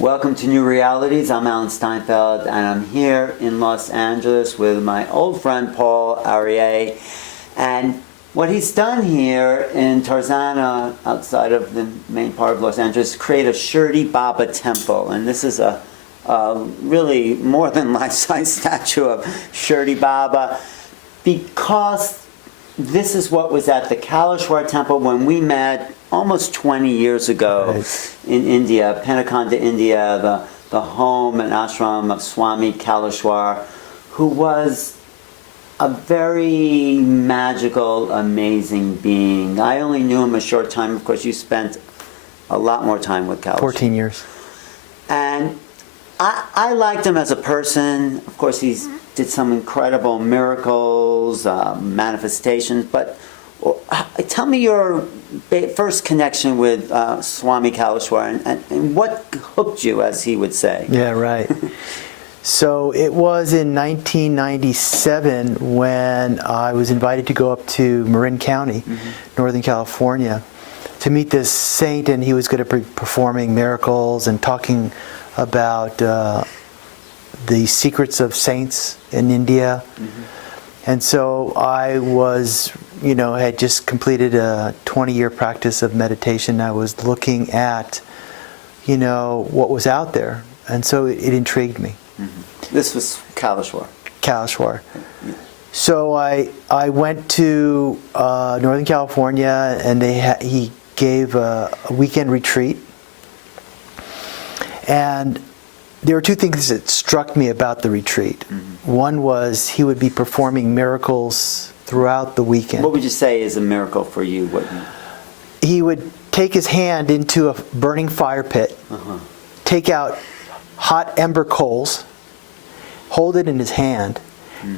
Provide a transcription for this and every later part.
Welcome to New Realities. I'm Alan Steinfeld, and I'm here in Los Angeles with my old friend Paul Aryeh. And what he's done here in Tarzana, outside of the main part of Los Angeles, is create a Shirdi Baba temple. And this is a really more than life-size statue of Shirdi Baba, because this is what was at the Kaleshwar temple when we met almost 20 years ago in India, Penakonda, India, the home and ashram of Swami Kaleshwar, who was a very magical, amazing being. I only knew him a short time. Of course, you spent a lot more time with Kaleshwar. 14 years. And I liked him as a person. Of course, he did some incredible miracles, manifestations, but tell me your first connection with Swami Kaleshwar and what hooked you, as he would say. Yeah, right. So it was in 1997 when I was invited to go up to Marin County, Northern California, to meet this saint, and he was going to be performing miracles and talking about the secrets of saints in India. And so I was, had just completed a 20-year practice of meditation. I was looking at, what was out there. And so it intrigued me. This was Kaleshwar. Kaleshwar. So I went to Northern California, and he gave a weekend retreat. And there were two things that struck me about the retreat. One was he would be performing miracles throughout the weekend. What would you say is a miracle for you? He would take his hand into a burning fire pit, take out hot ember coals, hold it in his hand,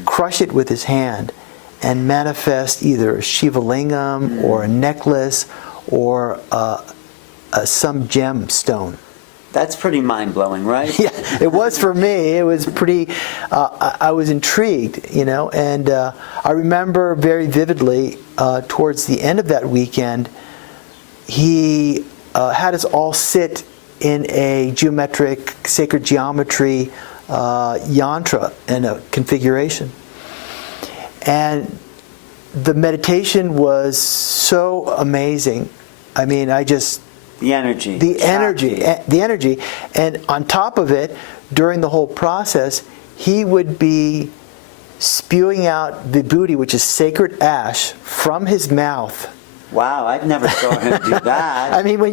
crush it with his hand, and manifest either a Shiva lingam or a necklace or some gemstone. That's pretty mind-blowing, right? Yeah, it was for me. It was pretty, I was intrigued, and I remember very vividly towards the end of that weekend, he had us all sit in a geometric, sacred geometry yantra and a configuration. And the meditation was so amazing. I mean, The energy. And on top of it, during the whole process, he would be spewing out vibhuti, which is sacred ash, from his mouth. Wow, I've never saw him do that. I mean, we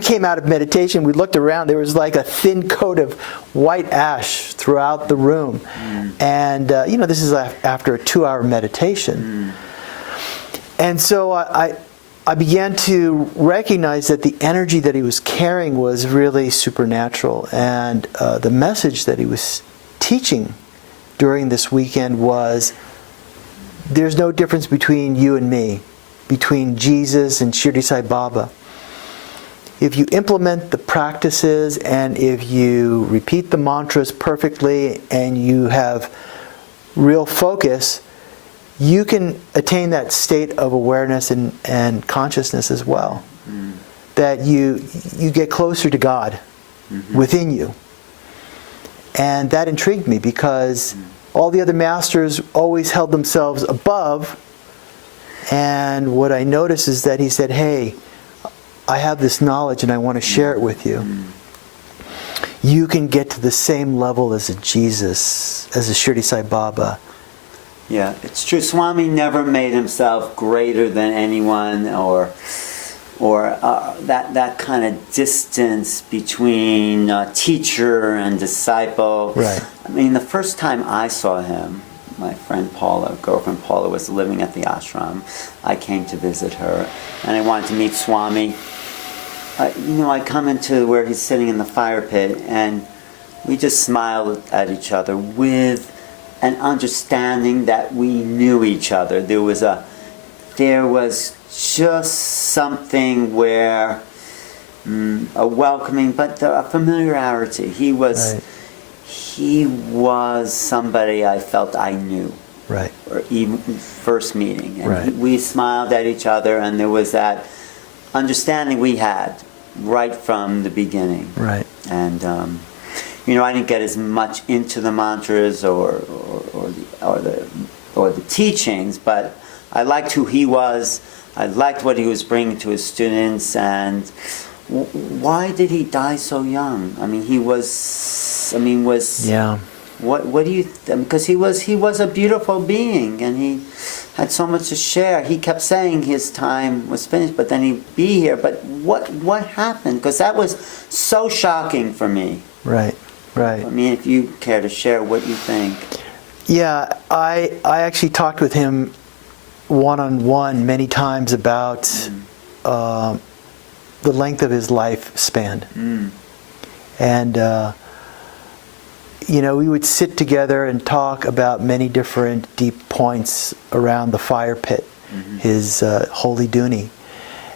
came out of meditation, we looked around, there was like a thin coat of white ash throughout the room. And, this is after a 2-hour meditation. And so I began to recognize that the energy that he was carrying was really supernatural. And the message that he was teaching during this weekend was, there's no difference between you and me, between Jesus and Shirdi Sai Baba. If you implement the practices and if you repeat the mantras perfectly and you have real focus, you can attain that state of awareness and consciousness as well. That you get closer to God within you. And that intrigued me because all the other masters always held themselves above. And what I noticed is that he said, hey, I have this knowledge and I want to share it with you. You can get to the same level as a Jesus, as a Shirdi Sai Baba. Yeah, it's true. Swami never made himself greater than anyone, or that kind of distance between teacher and disciple. Right. I mean, the first time I saw him, my friend Paula, girlfriend Paula, was living at the ashram. I came to visit her, and I wanted to meet Swami. I come into where he's sitting in the fire pit, and we just smiled at each other with an understanding that we knew each other. There was just something where a welcoming, but a familiarity. He was somebody I felt I knew. Right. Or even first meeting, and right. we smiled at each other, and there was that understanding we had right from the beginning. Right. And I didn't get as much into the mantras or the teachings, but I liked who he was. I liked what he was bringing to his students. And why did he die so young? I mean, Yeah. What do you? Because he was a beautiful being, and he had so much to share. He kept saying his time was finished, but then he'd be here. But what happened? Because that was so shocking for me. Right. Right. I mean, if you care to share what you think. Yeah, I actually talked with him one-on-one many times about the length of his lifespan. And we would sit together and talk about many different deep points around the fire pit, his holy dhuni.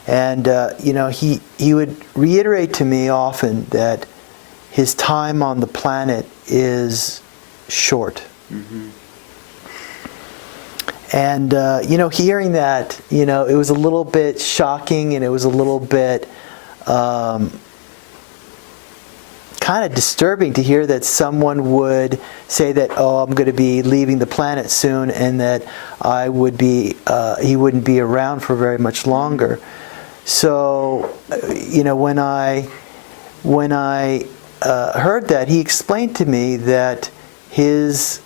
And he would reiterate to me often that his time on the planet is short. And hearing that, it was a little bit shocking, and it was a little bit kind of disturbing to hear that someone would say that, oh, I'm going to be leaving the planet soon, and that he wouldn't be around for very much longer. So, when I heard that, he explained to me that his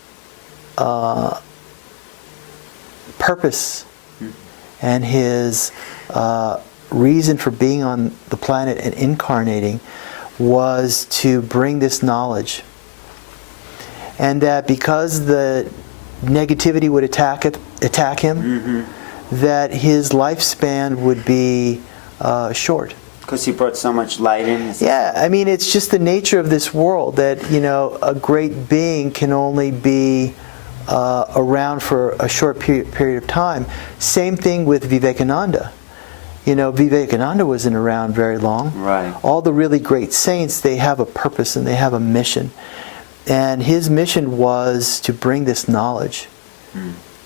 purpose and his reason for being on the planet and incarnating was to bring this knowledge. And that because the negativity would attack him, that his lifespan would be short. Because he brought so much light in. Yeah, I mean, it's just the nature of this world that, a great being can only be around for a short period of time. Same thing with Vivekananda. Vivekananda wasn't around very long. Right. All the really great saints, they have a purpose and they have a mission. And his mission was to bring this knowledge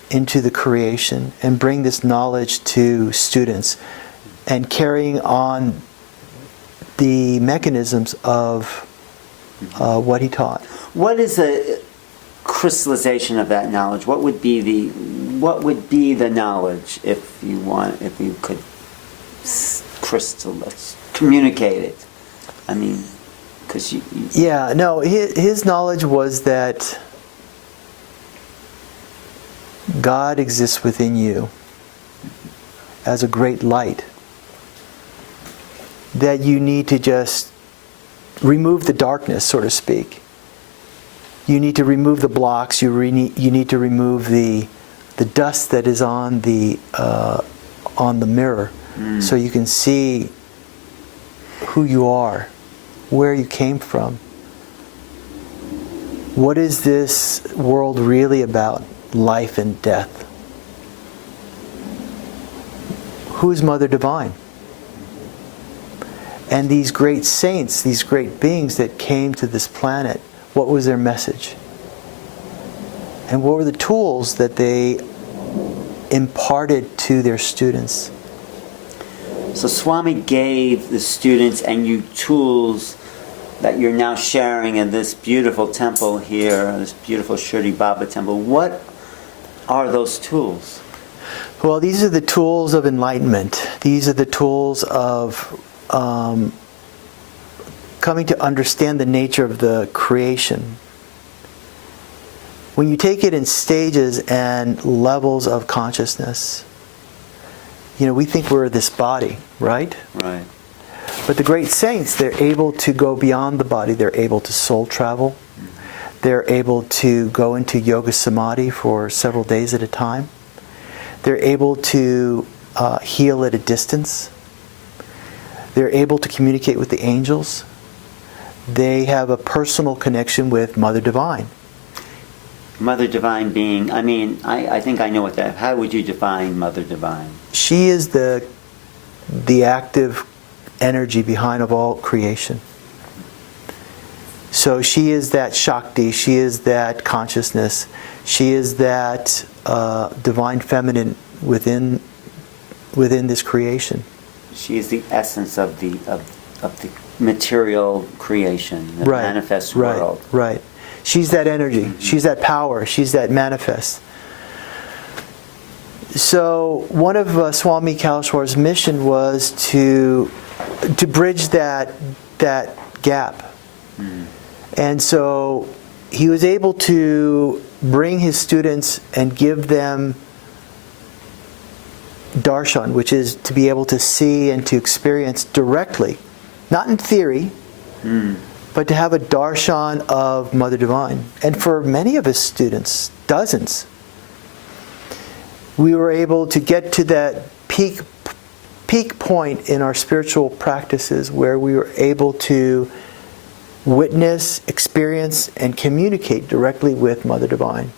into the creation and bring this knowledge to students and carrying on the mechanisms of what he taught. What is a crystallization of that knowledge? What would be the knowledge if you could communicate it? I mean, because Yeah, no, his knowledge was that God exists within you as a great light. That you need to just remove the darkness, so to speak. You need to remove the blocks. You need to remove the dust that is on the mirror, so you can see who you are, where you came from. What is this world really about? Life and death. Who is Mother Divine? And these great saints, these great beings that came to this planet, what was their message? And what were the tools that they imparted to their students? So Swami gave the students and you tools that you're now sharing in this beautiful temple here, this beautiful Shirdi Baba temple. What are those tools? Well, these are the tools of enlightenment. These are the tools of coming to understand the nature of the creation. When you take it in stages and levels of consciousness, we think we're this body, right? Right. But the great saints, they're able to go beyond the body. They're able to soul travel. They're able to go into yoga samadhi for several days at a time. They're able to heal at a distance. They're able to communicate with the angels. They have a personal connection with Mother Divine. Mother Divine being, I think I know what that, how would you define Mother Divine? She is the active energy behind of all creation. So she is that Shakti, she is that consciousness, she is that divine feminine within this creation. She is the essence of of the material creation, the manifest world. Right. She's that energy. She's that power. She's that manifest. So one of Swami Kaleshwar's mission was to bridge that gap. And so he was able to bring his students and give them darshan, which is to be able to see and to experience directly, not in theory, but to have a darshan of Mother Divine. And for many of his students, dozens, we were able to get to that peak point in our spiritual practices where we were able to witness, experience, and communicate directly with Mother Divine.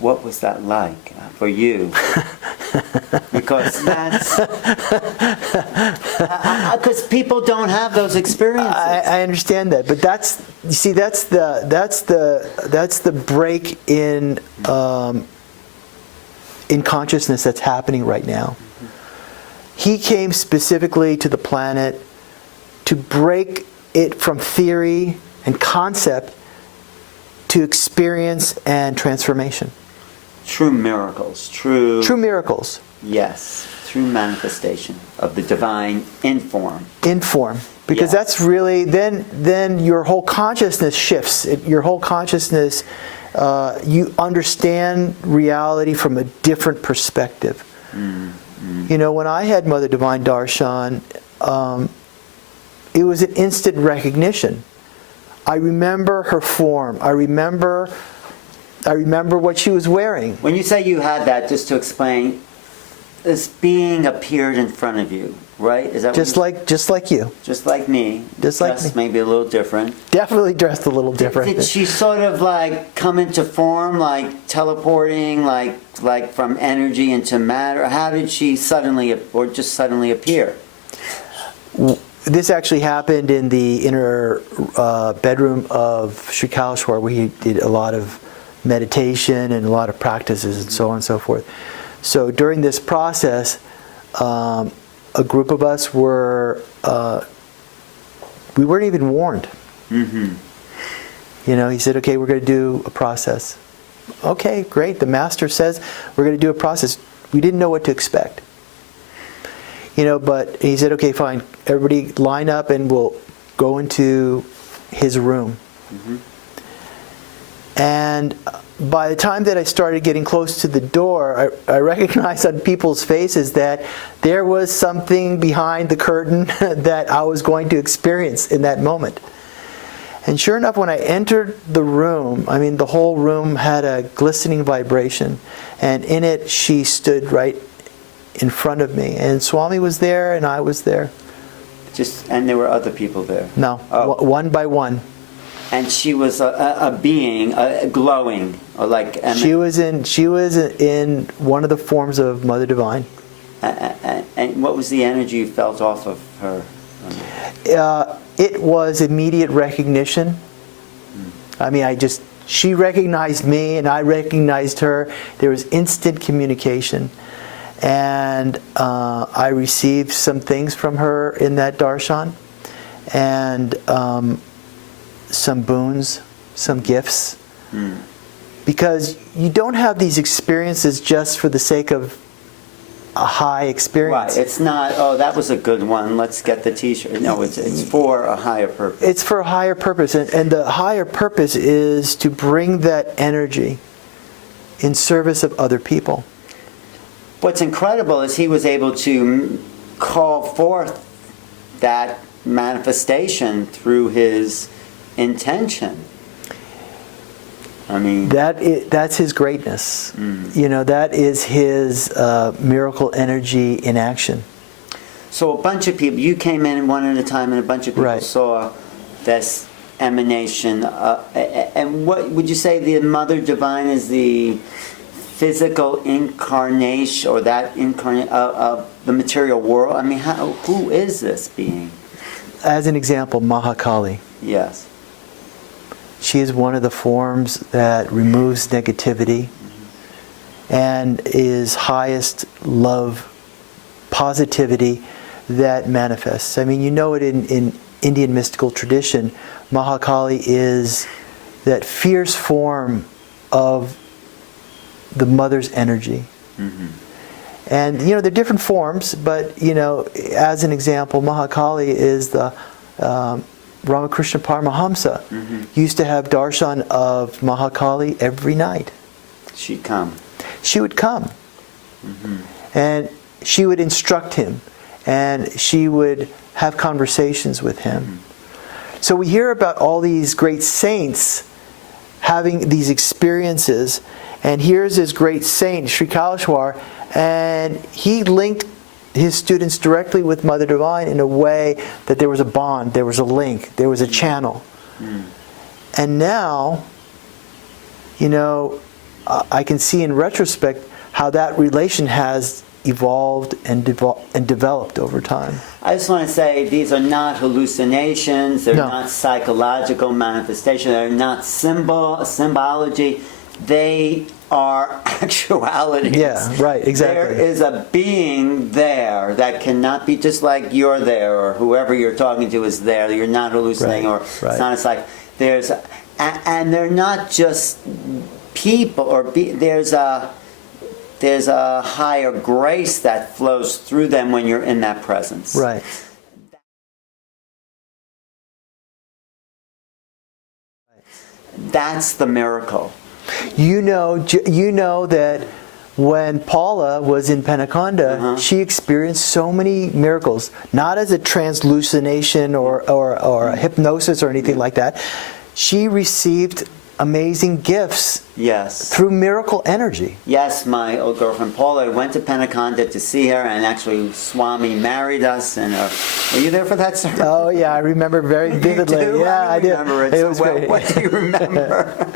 What was that like for you? Because that's because people don't have those experiences. I understand that, but that's the break in consciousness that's happening right now. He came specifically to the planet to break it from theory and concept to experience and transformation. True miracles. True miracles. Yes. True manifestation of the divine in form. In form. Because that's really, then your whole consciousness shifts. Your whole consciousness, you understand reality from a different perspective. You know, when I had Mother Divine Darshan, it was an instant recognition. I remember her form. I remember what she was wearing. When you say you had that, just to explain, this being appeared in front of you, right? Is that just like you? Just like me. Just like me. Maybe a little different. Definitely dressed a little different. Did she sort of like come into form, like teleporting, like from energy into matter? How did she suddenly appear? This actually happened in the inner bedroom of Sri Kaleshwar, where he did a lot of meditation and a lot of practices and so on and so forth. So during this process, a group of us we weren't even warned. You know, he said, okay, we're going to do a process. Okay, great. The master says we're going to do a process. We didn't know what to expect. You know, but he said, okay, fine. Everybody line up and we'll go into his room. And by the time that I started getting close to the door, I recognized on people's faces that there was something behind the curtain that I was going to experience in that moment. And sure enough, when I entered the room, I mean, the whole room had a glistening vibration. And in it, she stood right in front of me. And Swami was there, and I was there. And there were other people there? No, one by one. And she was a being, glowing, or like... She was in one of the forms of Mother Divine. And what was the energy you felt off of her? It was immediate recognition. I mean, she recognized me, and I recognized her. There was instant communication. And I received some things from her in that darshan. And... some boons, some gifts. Because you don't have these experiences just for the sake of a high experience. Right, it's not, oh, that was a good one, let's get the t-shirt. No, it's for a higher purpose. It's for a higher purpose, and the higher purpose is to bring that energy in service of other people. What's incredible is he was able to call forth that manifestation through his intention. I mean, that's his greatness. You know, that is his miracle energy in action. So a bunch of people, you came in one at a time, and a bunch of people saw this emanation. And what would you say the Mother Divine is the physical incarnation, or that incarnate of the material world? I mean, who is this being? As an example, Mahakali. Yes. She is one of the forms that removes negativity and is highest love, positivity that manifests. I mean, you know it in Indian mystical tradition. Mahakali is that fierce form of the mother's energy. Mm-hmm. And, you know, they're different forms, but, you know, as an example, Mahakali is the Ramakrishna Paramahamsa. Mm-hmm. Used to have darshan of Mahakali every night. She'd come. She would come. Mm-hmm. And she would instruct him. And she would have conversations with him. Mm-hmm. So we hear about all these great saints having these experiences. And here's this great saint, Sri Kaleshwar, and he linked his students directly with Mother Divine in a way that there was a bond, there was a link, there was a channel. Mm. And now, you know, I can see in retrospect how that relation has evolved and developed over time. I just want to say these are not hallucinations, they're not psychological manifestations, they're not symbology, they are actualities. Yeah, right, exactly. There is a being there that cannot be just like you're there or whoever you're talking to is there. You're not hallucinating it's not a psych. And they're not just people there's a higher grace that flows through them when you're in that presence. Right. That's the miracle. You know that when Paula was in Penaconda, she experienced so many miracles, not as a translucination or a hypnosis or anything like that. She received amazing gifts through miracle energy. Yes, my old girlfriend Paula went to Penaconda to see her, and actually Swami married us. And were you there for that service? Oh yeah, I remember very vividly. You do? Yeah, I did. Remember it. It was great. What do you remember?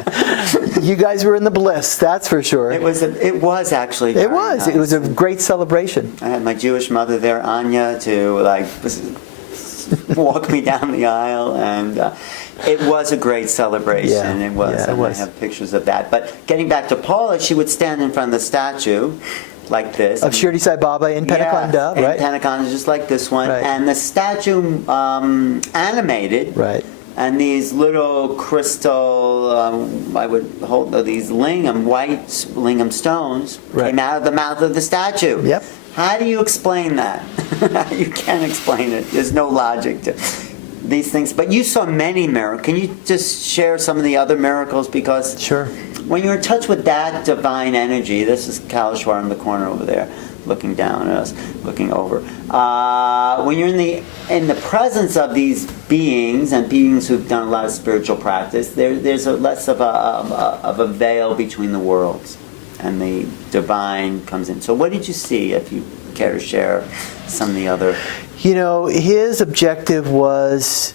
You guys were in the bliss, that's for sure. It was actually. It was. Nice. It was a great celebration. I had my Jewish mother there, Anya, to walk me down the aisle, and it was a great celebration. Yeah, it was. Yeah, it was. I have pictures of that. But getting back to Paula, she would stand in front of the statue like this. Of Shirdi Sai Baba in Penaconda, right? In Penaconda, just like this one. Right. And the statue animated. Right. And these little crystal, I would hold these white lingam stones came out of the mouth of the statue. Yep. How do you explain that? You can't explain it. There's no logic to these things. But you saw many miracles. Can you just share some of the other miracles? Because sure. When you're in touch with that divine energy, this is Kaleshwar in the corner over there, looking down at us, looking over. When you're in the presence of these beings and beings who've done a lot of spiritual practice, there's less of a veil between the worlds, and the divine comes in. So what did you see, if you care to share some of the other? You know, his objective was,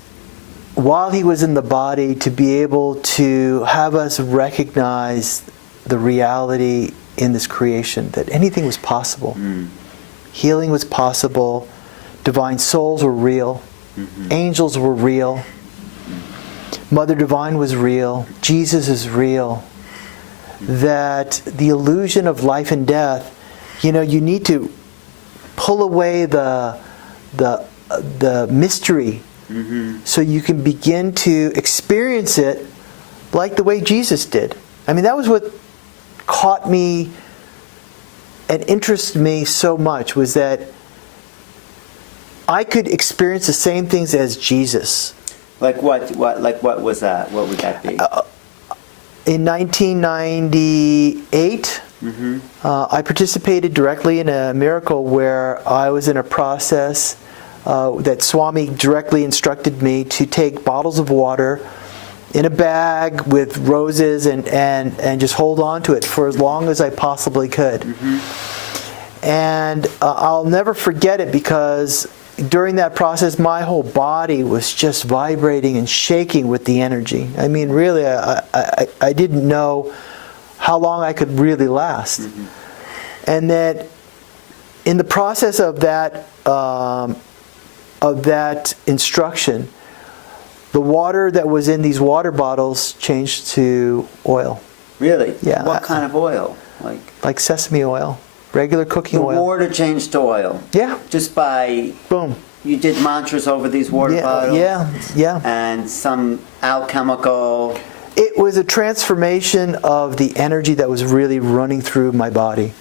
while he was in the body, to be able to have us recognize the reality in this creation, that anything was possible. Healing was possible. Divine souls were real. Angels were real. Mother Divine was real. Jesus is real. That the illusion of life and death, you know, you need to pull away the mystery, so you can begin to experience it like the way Jesus did. I mean, that was what caught me and interested me so much, was that I could experience the same things as Jesus. Like what? Like what was that? What would that be? In 1998, I participated directly in a miracle where I was in a process that Swami directly instructed me to take bottles of water in a bag with roses and just hold on to it for as long as I possibly could. And I'll never forget it, because during that process, my whole body was just vibrating and shaking with the energy. I mean, really, I didn't know how long I could really last. And that in the process of that instruction, the water that was in these water bottles changed to oil. Really? Yeah. What kind of oil? Like sesame oil. Regular cooking The oil. water changed to oil. Yeah. Just by, Boom. you did mantras over these water bottles. Yeah. And some alchemical. It was a transformation of the energy that was really running through my body.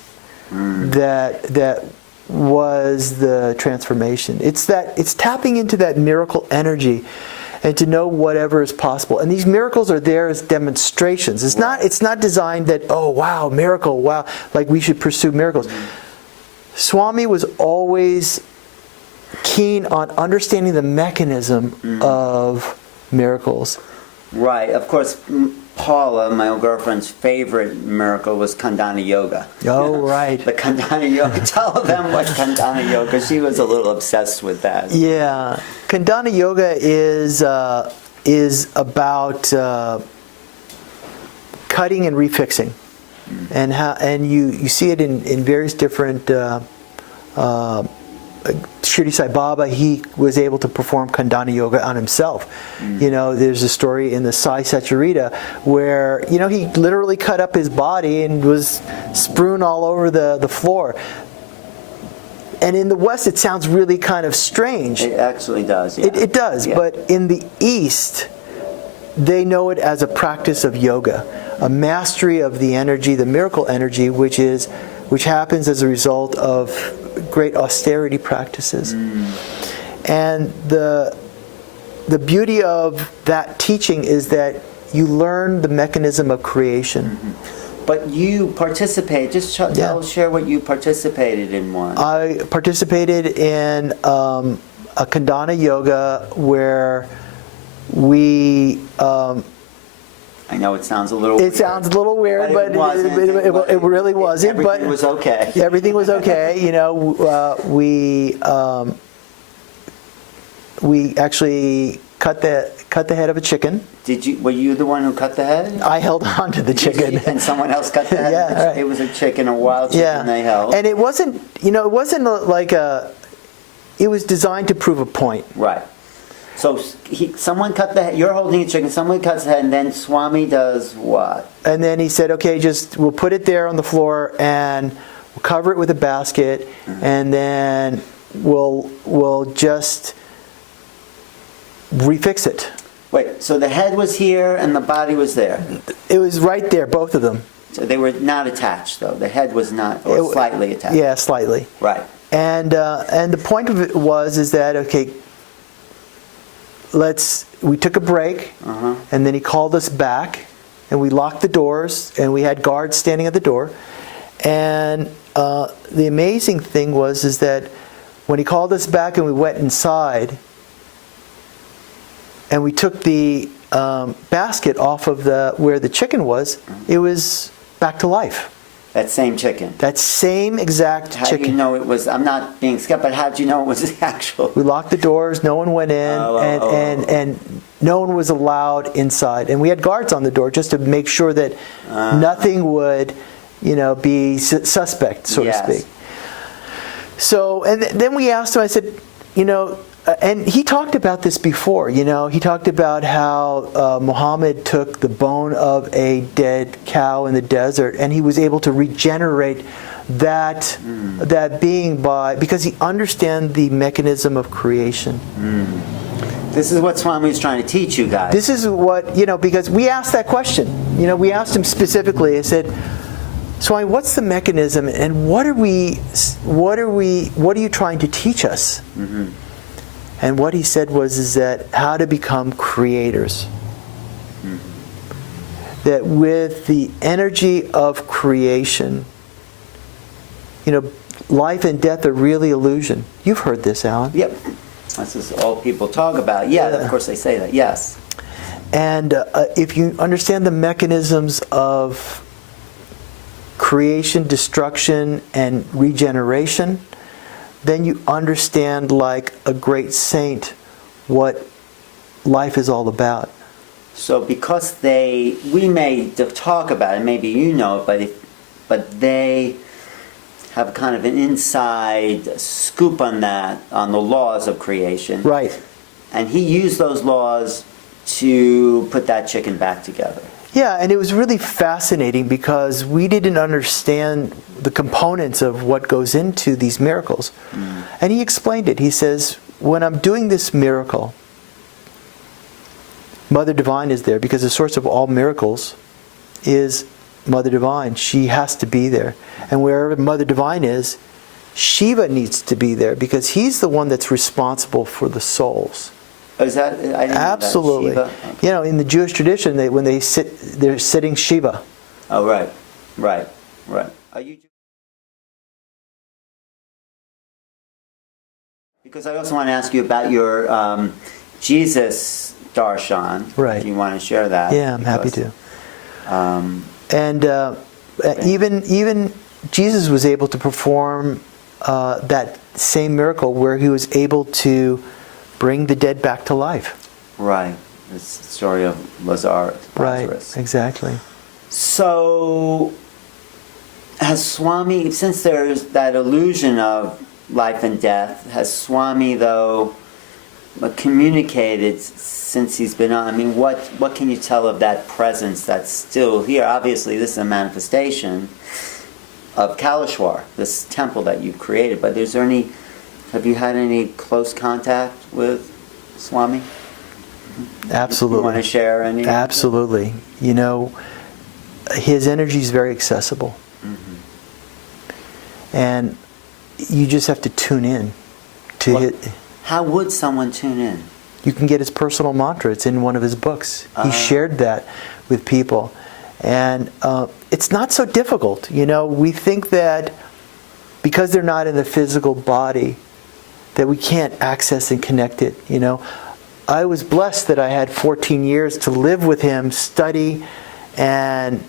That was the transformation. It's tapping into that miracle energy, and to know whatever is possible. And these miracles are there as demonstrations. It's not designed that, oh wow, miracle, wow, like we should pursue miracles. Swami was always keen on understanding the mechanism of miracles. Right. Of course, Paula, my old girlfriend's favorite miracle was Kundalini Yoga. Oh, right. The Kundalini Yoga. Tell them what Kundalini Yoga. She was a little obsessed with that. Yeah, Kundalini Yoga is about cutting and refixing, and you see it in various different. Shirdi Sai Baba, he was able to perform Kundalini Yoga on himself. You know, there's a story in the Sai Satcharita where, you know, he literally cut up his body and was strewn all over the floor. And in the West, it sounds really kind of strange. It actually does, yeah. It does, yeah. But in the East, they know it as a practice of yoga, a mastery of the energy, the miracle energy, which happens as a result of great austerity practices. And the beauty of that teaching is that you learn the mechanism of creation. But you participate. Just share what you participated in. One. I participated in a Kundalini Yoga where we. I know it sounds a little weird. It sounds a little weird, but it really wasn't. Everything was okay. Everything was okay. You know, we actually cut the head of a chicken. Were you the one who cut the head? I held on to the chicken. And someone else cut the head? Yeah, right. It was a chicken, a wild chicken they held. And it wasn't like it was designed to prove a point. Right. So someone cut the head, you're holding a chicken, someone cuts the head, and then Swami does what? And then he said, okay, we'll put it there on the floor and we'll cover it with a basket, and then we'll just refix it. Wait, so the head was here and the body was there? It was right there, both of them. So they were not attached, though. The head was not, or slightly attached. Yeah, slightly. Right. And the point of it is that, okay, we took a break, and then he called us back, and we locked the doors, and we had guards standing at the door. And the amazing thing is that when he called us back and we went inside, and we took the basket off of where the chicken was, it was back to life. That same chicken? That same exact chicken. How do you know it was, I'm not being skeptical, but how did you know it was the actual? We locked the doors, no one went in, and no one was allowed inside. And we had guards on the door just to make sure that nothing would, be suspect, so to speak. So, and then we asked him, I said, and he talked about this before, he talked about how Muhammad took the bone of a dead cow in the desert and he was able to regenerate that being because he understands the mechanism of creation. This is what Swami was trying to teach you guys. This is what, because we asked that question. We asked him specifically. I said, Swami, what's the mechanism and what are you trying to teach us? And what he said is that how to become creators. That with the energy of creation, life and death are really illusion. You've heard this, Alan. Yep. This is all people talk about. Yeah, of course they say that, yes. And if you understand the mechanisms of creation, destruction, and regeneration, then you understand, like a great saint, what life is all about. So because we may talk about it, maybe you know it, but they have kind of an inside scoop on that, on the laws of creation. Right. And he used those laws to put that chicken back together. Yeah, and it was really fascinating because we didn't understand the components of what goes into these miracles. And he explained it. He says, when I'm doing this miracle, Mother Divine is there because the source of all miracles is Mother Divine. She has to be there. And wherever Mother Divine is, Shiva needs to be there because he's the one that's responsible for the souls. Oh, is that? I didn't Absolutely. know that. Shiva? Okay. You know, in the Jewish tradition, when they sit, they're sitting Shiva. Oh, right. Are you? Because I also want to ask you about your Jesus darshan. Right. If you want to share that. Yeah, I'm happy to. Even Jesus was able to perform that same miracle where he was able to bring the dead back to life. Right. This story of Lazarus. Right, exactly. So, has Swami, since there's that illusion of life and death, has Swami, though, communicated since he's been on? I mean, what can you tell of that presence that's still here? Obviously, this is a manifestation of Kaleshwar, this temple that you've created. But have you had any close contact with Swami? Absolutely. You want to share any? Absolutely. You know, his energy is very accessible. And you just have to tune in to How would someone tune in? You can get his personal mantra. It's in one of his books. He shared that with people. And it's not so difficult. You know, we think that because they're not in the physical body, that we can't access and connect it. You know, I was blessed that I had 14 years to live with him, study, and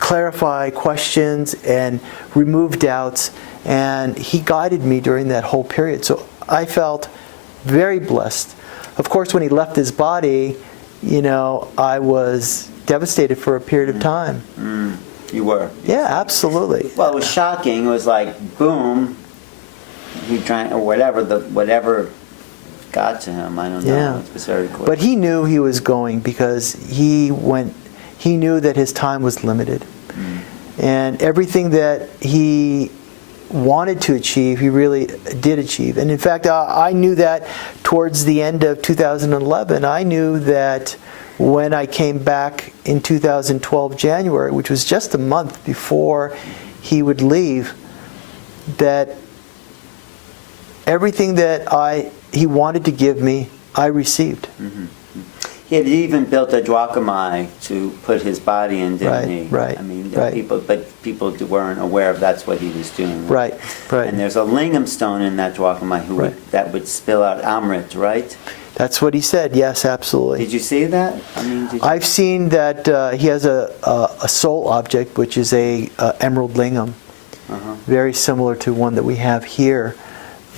clarify questions and remove doubts. And he guided me during that whole period. So I felt very blessed. Of course, when he left his body, you know, I was devastated for a period of time. You were? Yeah, absolutely. Well, it was shocking. It was like, boom, he drank, or whatever got to him. I don't know. Yeah. It was very quick. But he knew he was going because he knew that his time was limited. And everything that he wanted to achieve, he really did achieve. And in fact, I knew that towards the end of 2011. I knew that when I came back in 2012 January, which was just a month before he would leave, that everything that he wanted to give me, I received. He had even built a Dwakamai to put his body in, didn't he? Right. I mean, right. people weren't aware of that's what he was doing. Right. And there's a lingam stone in that Dwakamai that would spill out Amrit, right? That's what he said. Yes, absolutely. Did you see that? I mean, I've seen that he has a soul object, which is a emerald lingam, very similar to one that we have here,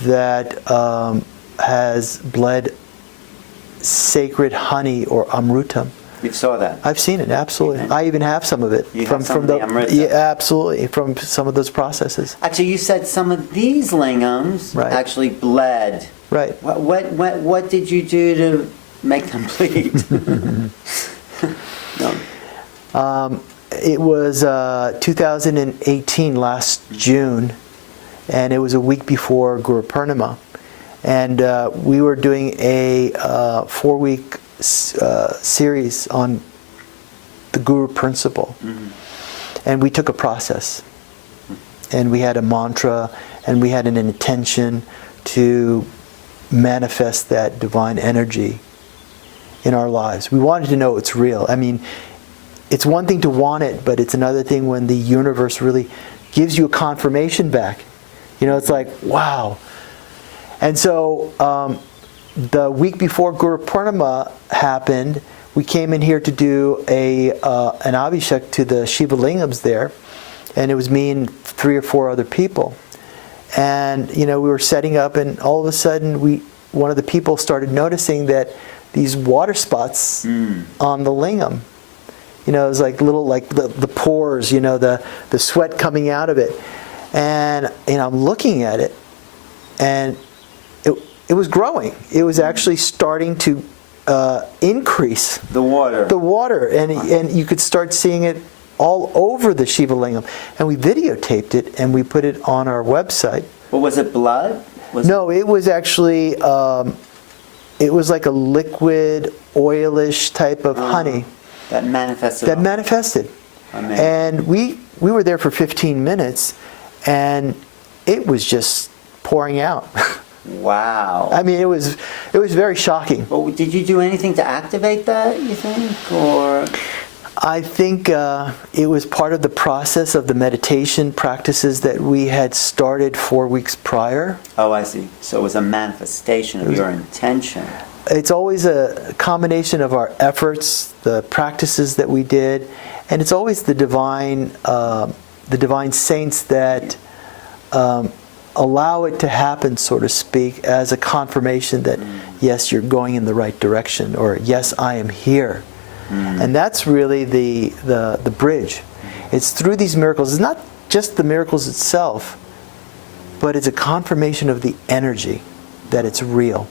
that has bled sacred honey or amrutam. You saw that? I've seen it, absolutely. Okay. I even have some of it From the amrita? Yeah, absolutely, from some of those processes. Actually, you said some of these lingams actually bled. Right. What did you do to make them bleed? No. It was 2018, last June, and it was a week before Guru Purnima. And we were doing a 4-week series on the Guru principle. And we took a process. And we had a mantra, and we had an intention to manifest that divine energy in our lives. We wanted to know it's real. I mean, it's one thing to want it, but it's another thing when the universe really gives you a confirmation back. You know, it's like, wow. And so the week before Guru Purnima happened, we came in here to do an Abhishek to the Shiva Lingams there, and it was me and 3 or 4 other people. And you know, we were setting up, and all of a sudden, one of the people started noticing that these water spots on the lingam. You know, it was like little, like the pores. You know, the sweat coming out of it. And I'm looking at it, and it was growing. It was actually starting to increase. The water. The water, and you could start seeing it all over the Shiva Lingam. And we videotaped it, and we put it on our website. But was it blood? No, it was actually, it was like a liquid, oilish type of honey. That manifested. That manifested. Amazing. And we were there for 15 minutes, and it was just pouring out. Wow. I mean, it was very shocking. But did you do anything to activate that, you think? Or I think it was part of the process of the meditation practices that we had started 4 weeks prior. oh, I see. So it was a manifestation of your intention. It's always a combination of our efforts, the practices that we did, and it's always the divine saints that allow it to happen, so to speak, as a confirmation that yes, you're going in the right direction, or yes, I am here. And that's really the bridge. It's through these miracles. It's not just the miracles itself, but it's a confirmation of the energy that it's real.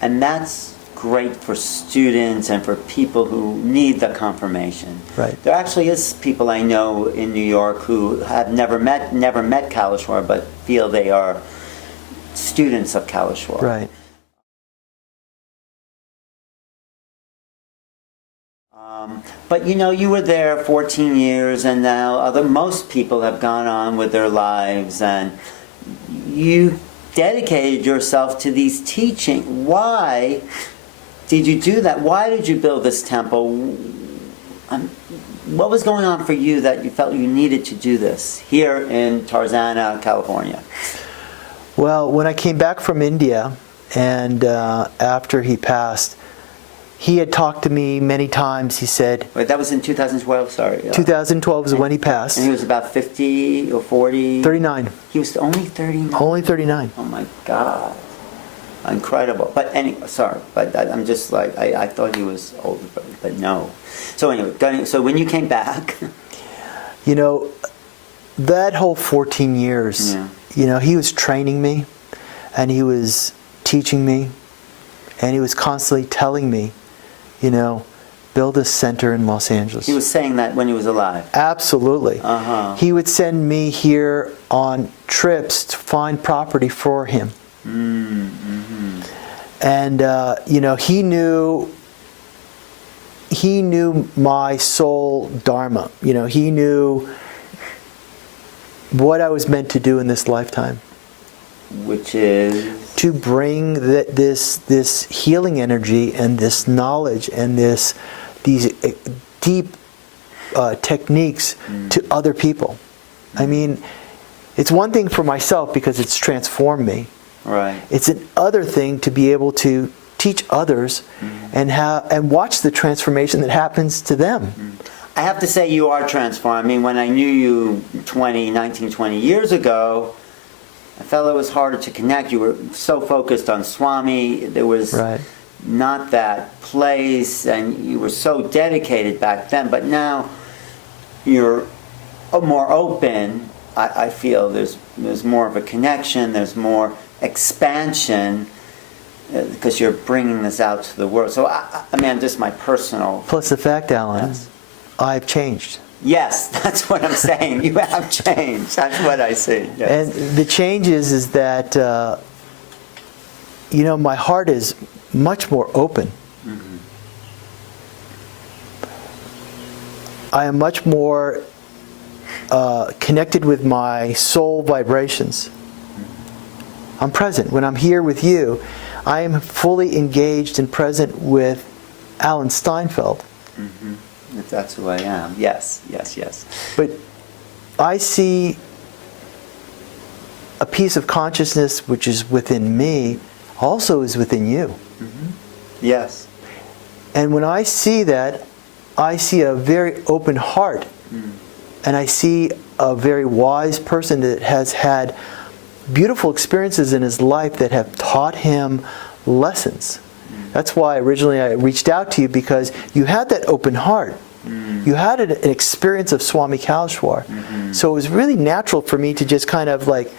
And that's great for students and for people who need the confirmation. Right. There actually is people I know in New York who have never met Kaleshwar, but feel they are students of Kaleshwar. Right. But you were there 14 years, and now most people have gone on with their lives, and you dedicated yourself to these teachings. Why did you do that? Why did you build this temple? What was going on for you that you felt you needed to do this here in Tarzana, California? Well, when I came back from India, and after he passed, he had talked to me many times. He said... Wait, that was in 2012, sorry. 2012 is when he passed. And he was about 50 or 40? 39. He was only 39? Only 39. Oh my God. Incredible. But anyway, sorry. But I'm just like, I thought he was older, but no. So anyway, so when you came back... that whole 14 years, he was training me, and he was teaching me, and he was constantly telling me, build a center in Los Angeles. He was saying that when he was alive? Absolutely. Uh-huh. He would send me here on trips to find property for him. Mm-hmm. And, he knew my soul dharma. He knew what I was meant to do in this lifetime. Which is? To bring this healing energy and this knowledge and these deep techniques to other people. I mean, it's one thing for myself because it's transformed me. Right. It's another thing to be able to teach others and watch the transformation that happens to them. I have to say you are transformed. I mean, when I knew you 19, 20 years ago, I felt it was harder to connect. You were so focused on Swami. There was not that place, and you were so dedicated back then. But now you're more open. I feel there's more of a connection. There's more expansion because you're bringing this out to the world. So I mean, just my personal. Plus the fact, Alan, I've changed. Yes, that's what I'm saying. You have changed. That's what I see. Yes. And the change is that, my heart is much more open. Mm-hmm. I am much more connected with my soul vibrations. Mm-hmm. I'm present. When I'm here with you, I am fully engaged and present with Alan Steinfeld. Mm-hmm. If that's who I am. Yes. But I see a piece of consciousness which is within me also is within you. Mm-hmm. Yes. And when I see that, I see a very open heart. And I see a very wise person that has had beautiful experiences in his life that have taught him lessons. That's why originally I reached out to you, because you had that open heart. You had an experience of Swami Kaleshwar. So it was really natural for me to just kind of like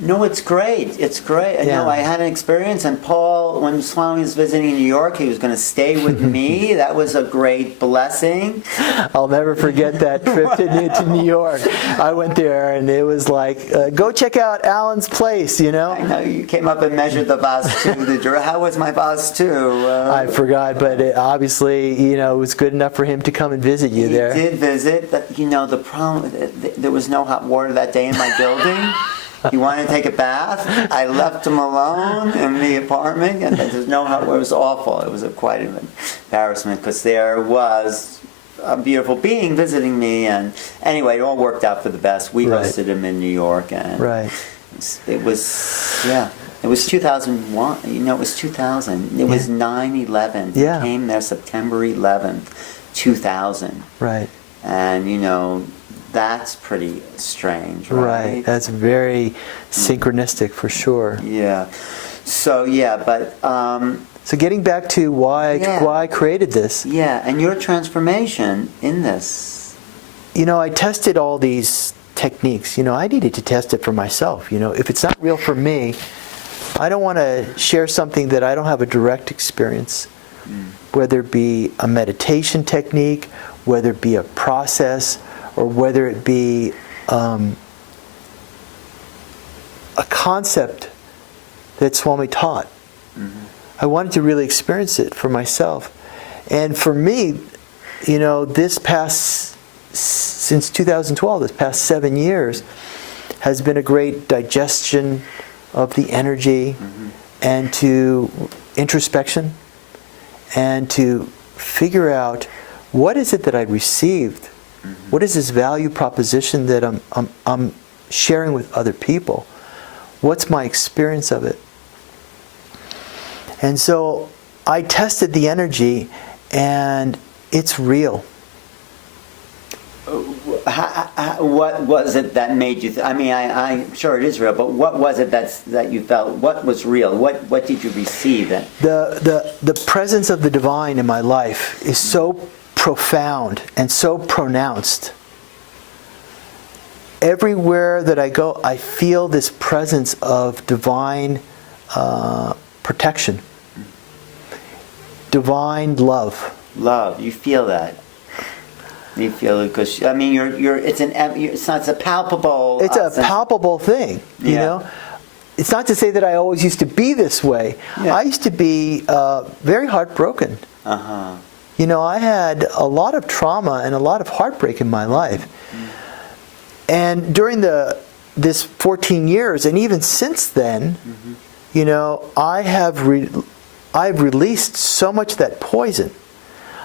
No, it's great. It's great. Yeah. No, I had an experience, and Paul, when Swami was visiting New York, he was going to stay with me. That was a great blessing. I'll never forget that trip to New York. I went there, and it was like, go check out Alan's place, you know? I know you came up and measured the Vastu. How was my Vastu? I forgot, but obviously, you know, it was good enough for him to come and visit you there. He did visit. You know, the problem, there was no hot water that day in my building. He wanted to take a bath. I left him alone in the apartment, and there's no hot water. It was awful. It was quite an embarrassment because there was a beautiful being visiting me, and anyway, it all worked out for the best. We Right. hosted him in New York, and Right. it was, yeah. It was 2001. You know, it was 2000. It was 9/11. Yeah. He came there September 11th, 2000. Right. And, you know, that's pretty strange, right? Right. That's very synchronistic for sure. Yeah. So, yeah, but, So getting back to why Yeah. I created this, yeah, and your transformation in this. you know, I tested all these techniques. You know, I needed to test it for myself. You know, if it's not real for me, I don't want to share something that I don't have a direct experience, whether it be a meditation technique, whether it be a process, or whether it be a concept that Swami taught. I wanted to really experience it for myself. And for me, you know, since 2012, this past 7 years, has been a great digestion of the energy and to introspection and to figure out what is it that I received. What is this value proposition that I'm sharing with other people? What's my experience of it? And so I tested the energy, and it's real. What was it that made you? I mean, I'm sure it is real, but what was it that you felt? What was real? What did you receive? The presence of the divine in my life is so profound and so pronounced. Everywhere that I go, I feel this presence of divine protection, divine love. Love. You feel that. You feel it because I mean, it's a palpable. It's a palpable thing, you Yeah. know. It's not to say that I always used to be this way. Yeah. I used to be very heartbroken. You know, I had a lot of trauma and a lot of heartbreak in my life. And during this 14 years, and even since then, you know, I've released so much of that poison.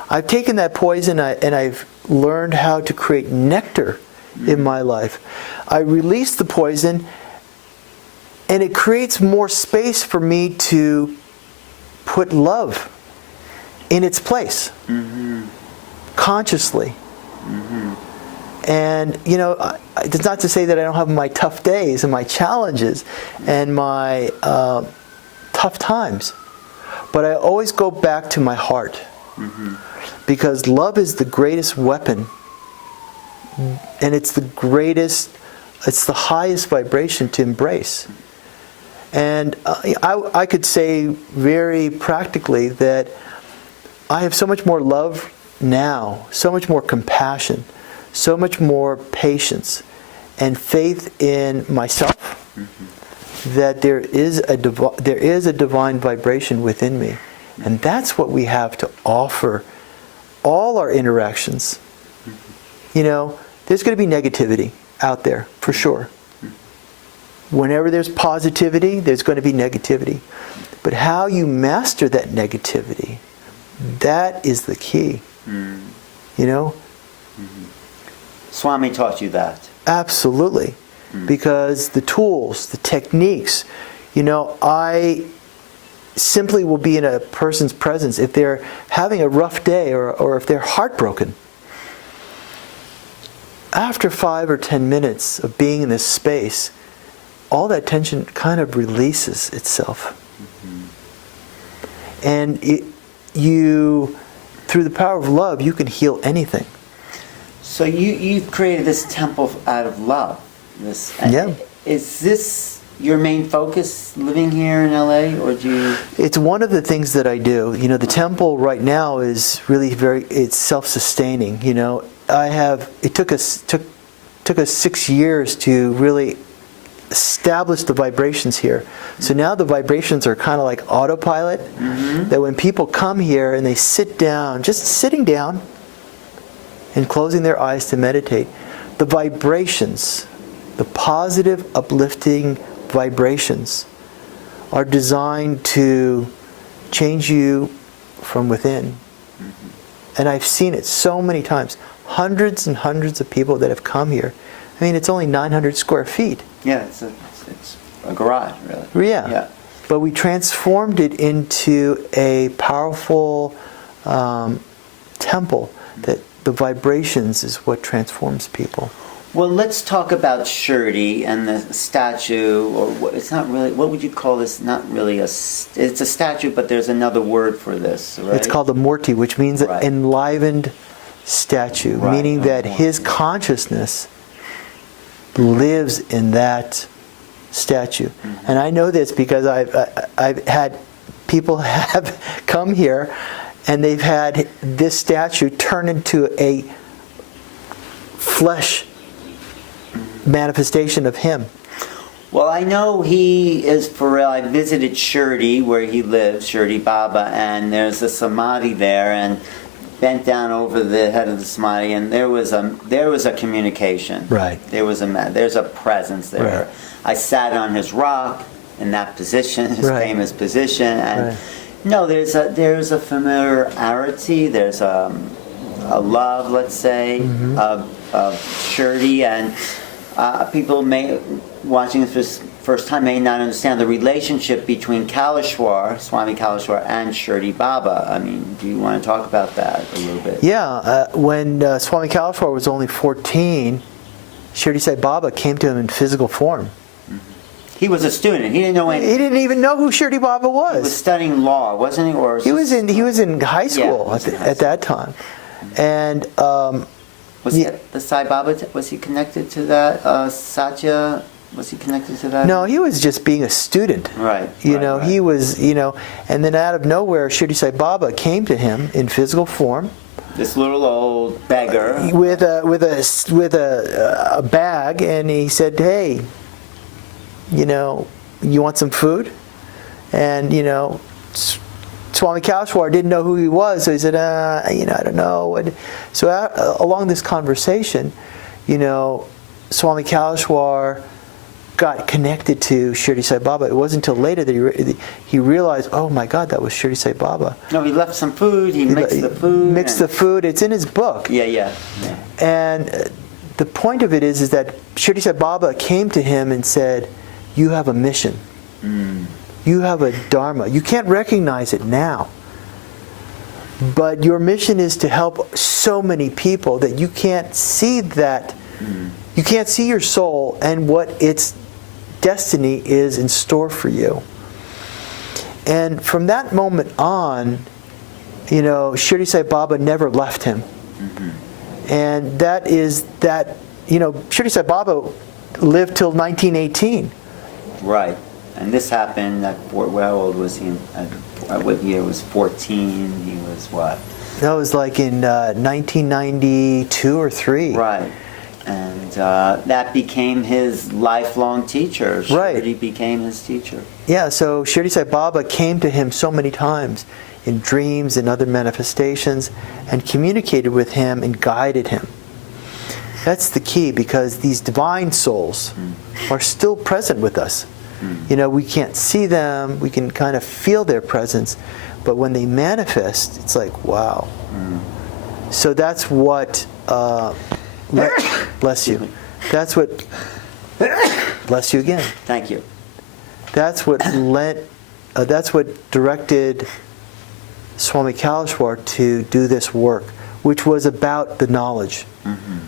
I've taken that poison and I've learned how to create nectar in my life. I release the poison, and it creates more space for me to put love in its place, consciously. And, you know, it's not to say that I don't have my tough days and my challenges and my tough times, but I always go back to my heart. Because love is the greatest weapon, and it's the highest vibration to embrace. And I could say very practically that I have so much more love now, so much more compassion, so much more patience and faith in myself, that there is a divine vibration within me. And that's what we have to offer all our interactions. You know, there's going to be negativity out there, for sure. Whenever there's positivity, there's going to be negativity. But how you master that negativity, that is the key. You know? Swami taught you that. Absolutely. Because the tools, the techniques, you know, I simply will be in a person's presence if they're having a rough day or if they're heartbroken. After 5 or 10 minutes of being in this space, all that tension kind of releases itself. And through the power of love, you can heal anything. So you've created this temple out of love. Yeah. Is this your main focus living here in LA, or do you? It's one of the things that I do. You know, the temple right now is really it's self-sustaining. You know, it took us 6 years to really establish the vibrations here. So now the vibrations are kind of like autopilot, that when people come here and they sit down, just sitting down and closing their eyes to meditate, the vibrations, the positive, uplifting vibrations are designed to change you from within. And I've seen it so many times. Hundreds and hundreds of people that have come here. I mean, it's only 900 square feet. Yeah, it's a garage, really. Yeah. But we transformed it into a powerful temple that the vibrations is what transforms people. Well, let's talk about Shirdi and the statue, or it's not really, what would you call this? Not really it's a statue, but there's another word for this, right? It's called a murti, which means an Right. enlivened statue, Right. meaning that his consciousness lives in that statue. And I know this because I've had people have come here and they've had this statue turn into a flesh manifestation of him. Well, I know he is for real. I visited Shirdi, where he lives, Shirdi Baba, and there's a samadhi there, and bent down over the head of the samadhi, and there was a communication. Right. There's a presence there. Right. I sat on his rock in that position, his Right. famous position, and Right. no, there's a familiarity. There's a love, let's say, of Shirdi, and people watching this first time may not understand the relationship between Kaleshwar, Swami Kaleshwar, and Shirdi Baba. I mean, do you want to talk about that a little bit? Yeah, when Swami Kaleshwar was only 14, Shirdi Sai Baba came to him in physical form. He was a student. He didn't know anything. He didn't even know who Shirdi Baba He was was. studying law, wasn't he? Or He was in high school he was in high at that time, and Was he the Sai Baba? Was he connected to that Satya? Was he connected to that? no, he was just being a student. Right. You right, know, right. he was. You know, and then out of nowhere, Shirdi Sai Baba came to him in physical form This little old beggar. with a bag, and he said, "Hey, you know, you want some food?" And you know, Swami Kaleshwar didn't know who he was, so he said, "You know, I don't know." So along this conversation, you know, Swami Kaleshwar got connected to Shirdi Sai Baba. It wasn't until later that he realized, oh my God, that was Shirdi Sai Baba. No, he left some food. He mixed the food. Mixed the food. It's in his book. Yeah. And the point of it is that Shirdi Sai Baba came to him and said, you have a mission. You have a dharma. You can't recognize it now. But your mission is to help so many people that you can't see that. You can't see your soul and what its destiny is in store for you. And from that moment on, you know, Shirdi Sai Baba never left him. And that is that, you know, Shirdi Sai Baba lived till 1918. Right. And this happened at how old was he? What year was 14? He was what? That was like in 1992 or 3. Right. And that became his lifelong teacher. Right. Shirdi became his teacher. Yeah, so Shirdi Sai Baba came to him so many times in dreams and other manifestations and communicated with him and guided him. That's the key, because these divine souls are still present with us. You know, we can't see them, we can kind of feel their presence, but when they manifest, it's like, wow. So that's what, bless you. That's what, bless you again. Thank you. That's what directed Swami Kaleshwar to do this work, which was about the knowledge,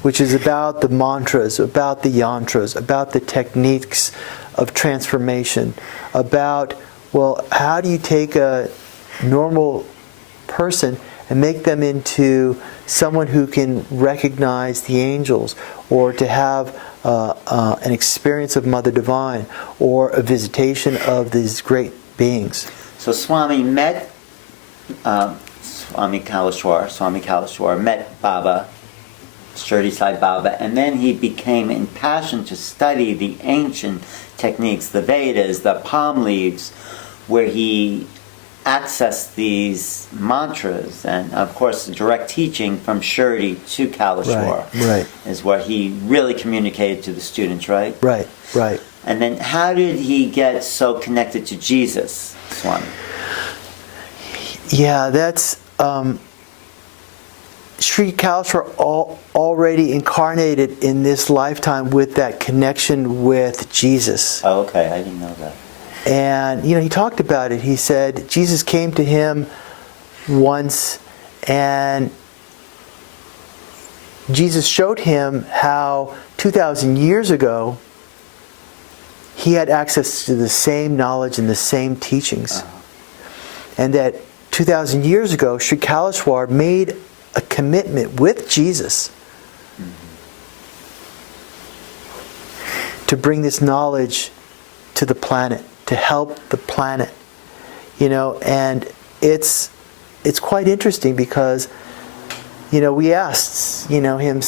which is about the mantras, about the yantras, about the techniques of transformation, about, well, how do you take a normal person and make them into someone who can recognize the angels, or to have an experience of Mother Divine, or a visitation of these great beings. So Swami met Swami Kaleshwar met Baba, Shirdi Sai Baba, and then he became impassioned to study the ancient techniques, the Vedas, the palm leaves, where he accessed these mantras, and of course the direct teaching from Shirdi to Kaleshwar Right. is what he really communicated to the students, right? Right. And then how did he get so connected to Jesus, Swami? Yeah, that's Sri Kaleshwar already incarnated in this lifetime with that connection with Jesus. Oh, okay, I didn't know that. And, he talked about it. He said Jesus came to him once, and Jesus showed him how 2,000 years ago he had access to the same knowledge and the same teachings. And that 2,000 years ago, Sri Kaleshwar made a commitment with Jesus to bring this knowledge to the planet, to help the planet. And it's quite interesting because, we asked, him,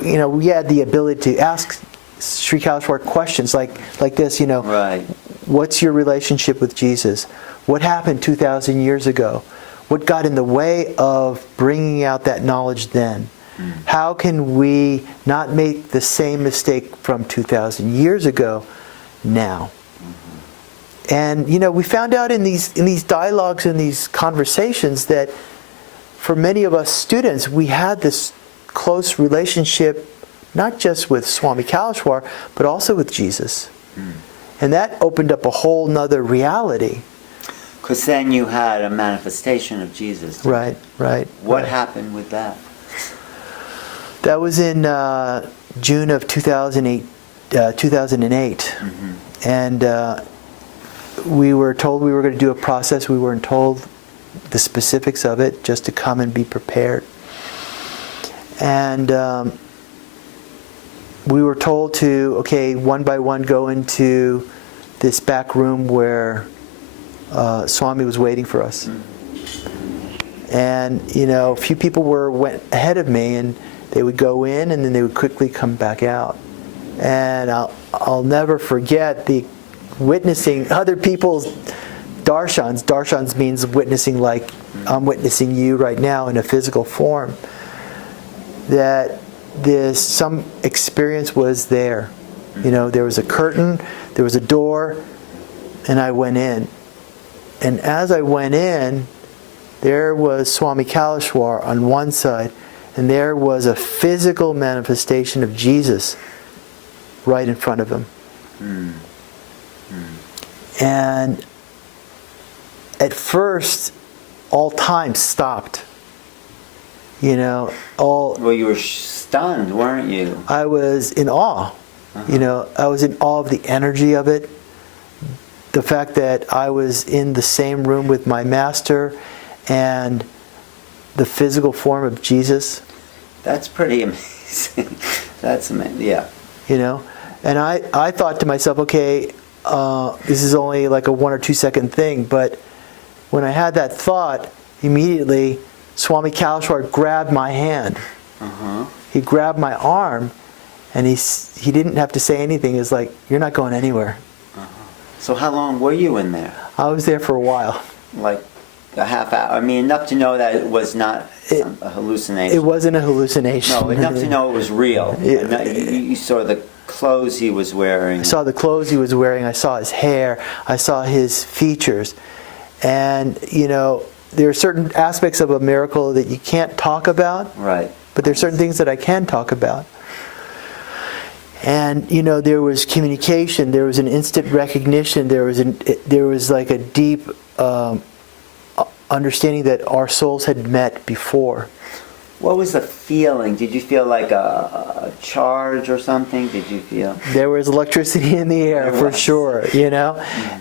we had the ability to ask Sri Kaleshwar questions like this, Right. What's your relationship with Jesus? What happened 2,000 years ago? What got in the way of bringing out that knowledge then? How can we not make the same mistake from 2,000 years ago now? And we found out in these dialogues and these conversations that for many of us students, we had this close relationship, not just with Swami Kaleshwar, but also with Jesus. And that opened up a whole nother reality. Because then you had a manifestation of Jesus. Right. What happened with that? That was in June of 2008. And we were told we were going to do a process. We weren't told the specifics of it, just to come and be prepared. And we were told to, okay, one by one go into this back room where Swami was waiting for us. And, a few people went ahead of me, and they would go in and then they would quickly come back out. And I'll never forget the witnessing other people's darshans. Darshans means witnessing, like I'm witnessing you right now in a physical form. That some experience was there. There was a curtain, there was a door, and I went in. And as I went in, there was Swami Kaleshwar on one side, and there was a physical manifestation of Jesus right in front of him. And at first, all time stopped. Well, you were stunned, weren't you? I was in awe. I was in awe of the energy of it. The fact that I was in the same room with my master and the physical form of Jesus. That's pretty amazing. That's amazing, yeah. And I thought to myself, okay, this is only like a 1 or 2 second thing. But when I had that thought, immediately Swami Kaleshwar grabbed my hand. He grabbed my arm, and he didn't have to say anything. It's like, you're not going anywhere. So how long were you in there? I was there for a while. Like a half hour? I mean, enough to know that it was not a hallucination. It wasn't a hallucination. No, enough to know it was real. You saw the clothes he was wearing. I saw the clothes he was wearing. I saw his hair. I saw his features. And, there are certain aspects of a miracle that you can't talk about. Right. But there are certain things that I can talk about. And there was communication. There was an instant recognition. There was like a deep understanding that our souls had met before. What was the feeling? Did you feel like a charge or something? Did you feel? There was electricity in the air for sure.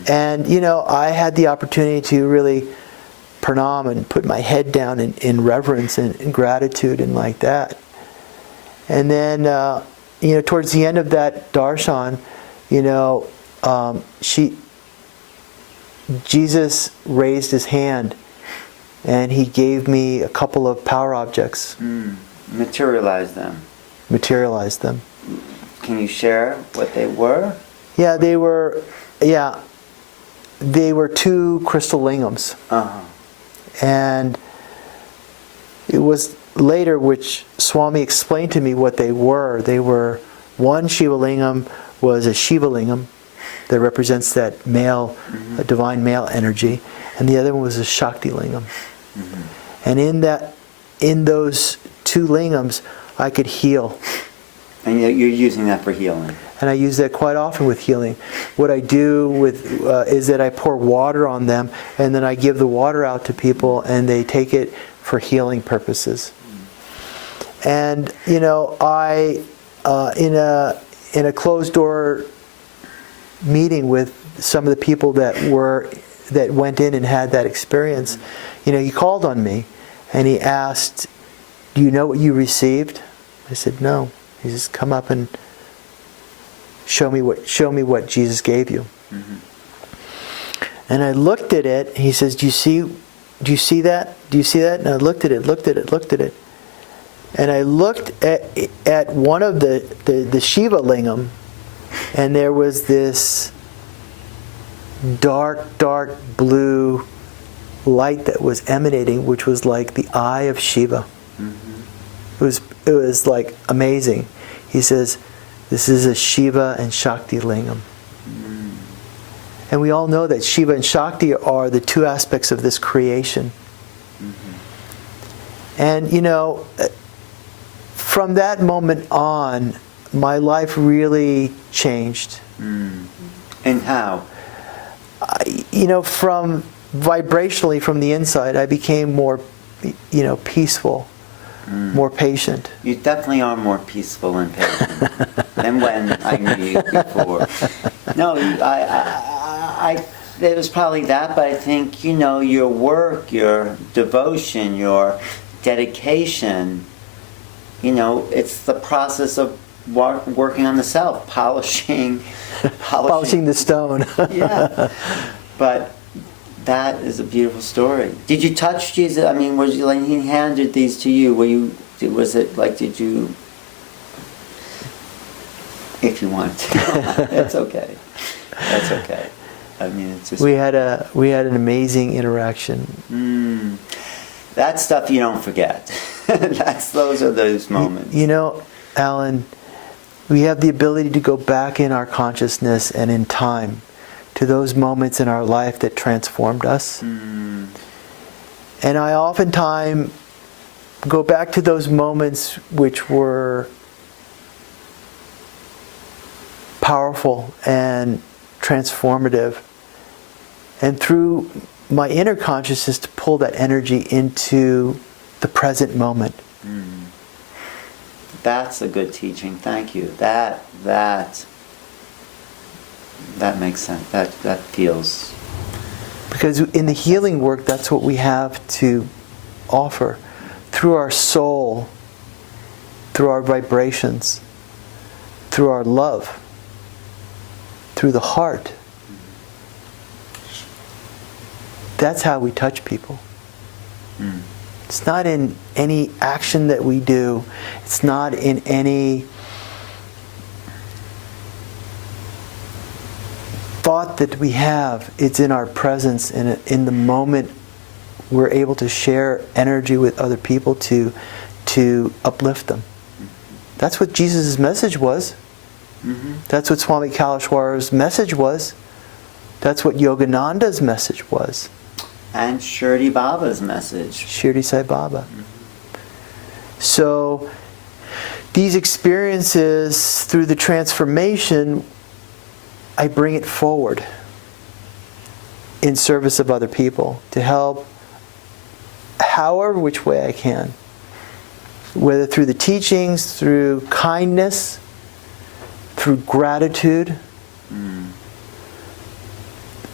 And I had the opportunity to really pranam and put my head down in reverence and in gratitude and like that. And then, towards the end of that darshan, Jesus raised his hand and he gave me a couple of power objects. Materialize them. Materialized them. Can you share what they were? Yeah, they were 2 crystal lingams. Uh-huh. And it was later which Swami explained to me what they were. They were, one Shiva lingam was a Shiva lingam that represents that male, divine male energy, and the other one was a Shakti lingam. And in those 2 lingams, I could heal. And you're using that for healing. And I use that quite often with healing. What I do is that I pour water on them, and then I give the water out to people, and they take it for healing purposes. And I in a closed door meeting with some of the people that went in and had that experience, he called on me, and he asked, "Do you know what you received?" I said, "No." He says, "Come up and show me what Jesus gave you." And I looked at it. He says, "Do you see that? Do you see that?" And I looked at it. And I looked at one of the Shiva lingam, and there was this dark blue light that was emanating, which was like the eye of Shiva. It was like amazing. He says, "This is a Shiva and Shakti lingam." And we all know that Shiva and Shakti are the 2 aspects of this creation. And from that moment on, my life really changed. And how? From vibrationally from the inside, I became more, peaceful, more patient. You definitely are more peaceful and patient than when I knew you before. No, I it was probably that, but I think, your work, your devotion, your dedication, it's the process of working on the self, polishing the stone. Yeah. But that is a beautiful story. Did you touch Jesus? I mean, was you like he handed these to you? Did you? If you want to, that's okay. That's okay. I mean, it's just we had an amazing interaction. That stuff you don't forget. Those are those moments. Alan, we have the ability to go back in our consciousness and in time to those moments in our life that transformed us. And I oftentimes go back to those moments which were powerful and transformative, and through my inner consciousness to pull that energy into the present moment. That's a good teaching. Thank you. That makes sense. That feels. Because in the healing work, that's what we have to offer. Through our soul, through our vibrations, through our love, through the heart. That's how we touch people. It's not in any action that we do. It's not in any thought that we have. It's in our presence, and in the moment we're able to share energy with other people to uplift them. That's what Jesus' message was. That's what Swami Kaleshwar's message was. That's what Yogananda's message was. And Shirdi Baba's message. Shirdi Sai Baba. So these experiences, through the transformation, I bring it forward in service of other people to help however which way I can. Whether through the teachings, through kindness, through gratitude,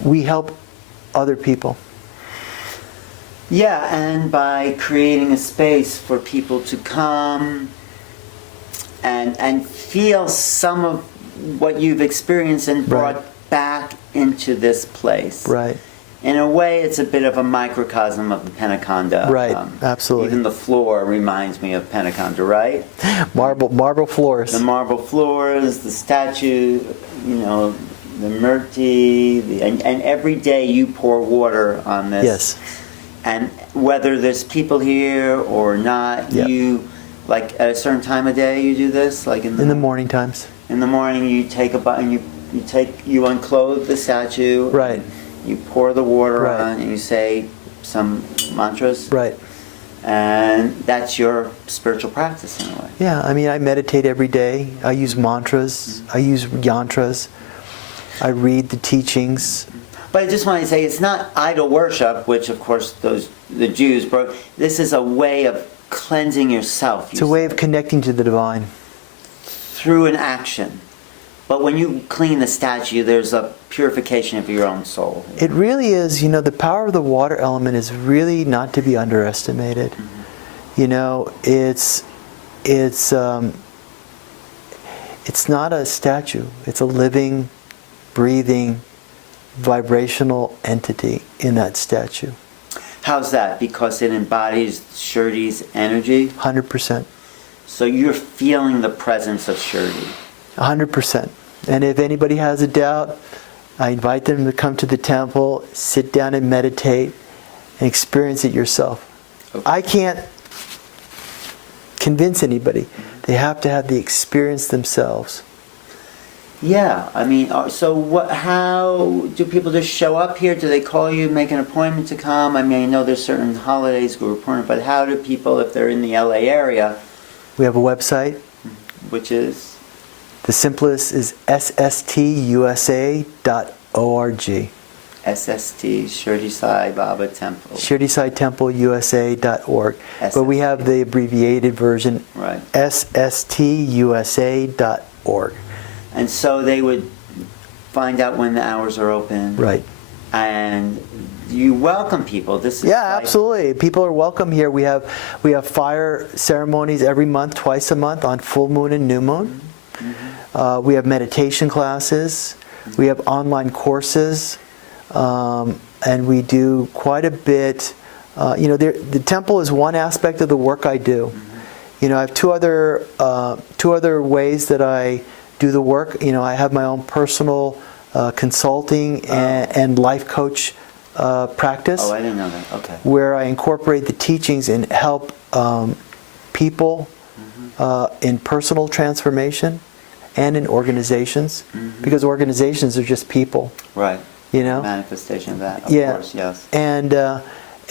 we help other people. Yeah, and by creating a space for people to come and feel some of what you've experienced and brought back into this place. Right. In a way, it's a bit of a microcosm of the Pentaconda. Right, absolutely. Even the floor reminds me of Pentaconda, right? Marble floors. The marble floors, the statue, you know, the murti, and every day you pour water on this. Yes. And whether there's people here or not, Yep. you, like at a certain time of day, you do this, like in the morning times. In the morning, you take a and you unclothe the statue. Right. You pour the water Right. on, and you say some mantras. Right. And that's your spiritual practice in a way. Yeah, I mean, I meditate every day. I use mantras. I use yantras. I read the teachings. But I just want to say, it's not idol worship, which of course the Jews broke. This is a way of cleansing yourself. It's a way of connecting to the divine. Through an action. But when you clean the statue, there's a purification of your own soul. It really is, you know, the power of the water element is really not to be underestimated. Mm-hmm. You know, it's not a statue. It's a living, breathing, vibrational entity in that statue. How's that? Because it embodies Shirdi's energy? 100%. So you're feeling the presence of Shirdi? 100%. And if anybody has a doubt, I invite them to come to the temple, sit down and meditate, and experience it yourself. Okay. I can't convince anybody. They have to have the experience themselves. Yeah, I mean, so what? How do people just show up here? Do they call you, make an appointment to come? I mean, I know there's certain holidays Guru Purnima, but how do people, if they're in the LA area? We have a website. Which is? The simplest is sstusa.org. SST, Shirdi Sai Baba Temple. Shirdi Sai Temple USA.org. SST. But we have the abbreviated version, right. sstusa.org. And so they would find out when the hours are open. Right. And you welcome people. This is absolutely. People are welcome here. We have fire ceremonies every month, twice a month on full moon and new moon. Mm-hmm. We have meditation classes. Mm-hmm. We have online courses. And we do quite a bit. You know, the temple is one aspect of the work I do. Mm-hmm. You know, I have two other ways that I do the work. You know, I have my own personal consulting and life coach practice. Oh, I didn't know that. Okay. Where I incorporate the teachings and help people in personal transformation and in organizations, because organizations are just people. Right. You know. Manifestation of that. Of course. Yes. And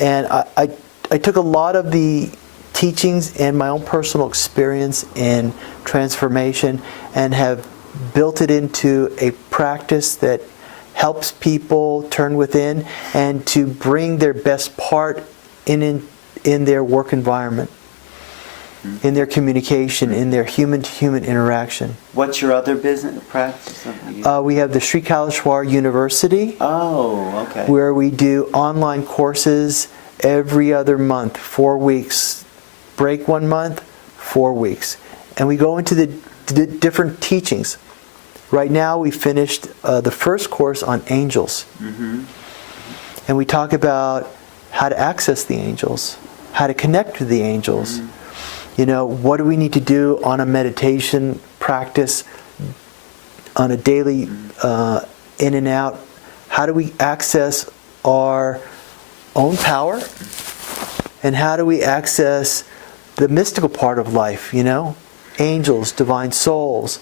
I took a lot of the teachings and my own personal experience in transformation and have built it into a practice that helps people turn within and to bring their best part in their work environment, in their communication, in their human-to-human interaction. What's your other business practice? We have the Sri Kaleshwar University. Oh, okay. Where we do online courses every other month, 4 weeks. Break 1 month, 4 weeks. And we go into the different teachings. Right now we finished the first course on angels. Mm-hmm. And we talk about how to access the angels, how to connect with the angels. Mm-hmm. You know, what do we need to do on a meditation practice, on a daily in and out? How do we access our own power? And how do we access the mystical part of life, you know? Angels, divine souls,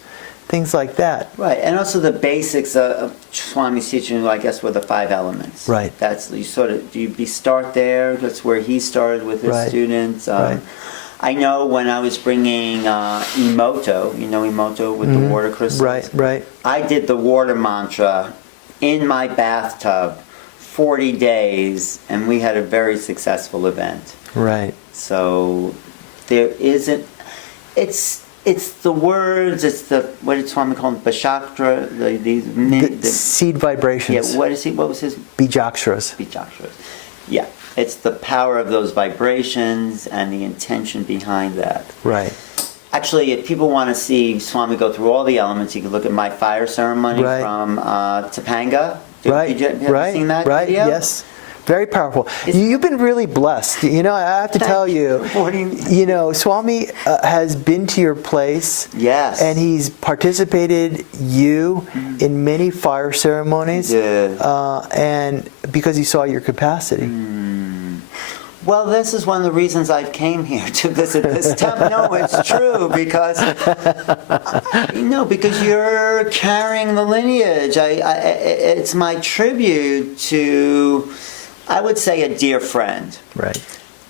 things like that. Right, and also the basics of Swami's teaching, I guess, were the 5 elements. Right. That's, you sort of, do you start there? That's where he started with his students. Right. I know when I was bringing Emoto, you know Emoto with the water crystals? Right. I did the water mantra in my bathtub 40 days, and we had a very successful event. Right. So there isn't, it's the words, it's the, what did Swami call them, Bashakra, the seed vibrations. Yeah, what was his? Bijaksharas. Bijaksharas. Yeah. it's the power of those vibrations and the intention behind that. Right. Actually, if people want to see Swami go through all the elements, you can look at my fire ceremony Right. from Topanga. Right. Have Right. you seen that Right. video? Yes. Very powerful. You've been really blessed. You know, I have to tell you, you know, Swami has been to your place. Yes. And he's participated in many fire ceremonies. Yeah. And because he saw your capacity. Well, this is one of the reasons I came here to visit this temple. No, it's true because because you're carrying the lineage. It's my tribute to, I would say, a dear friend. Right.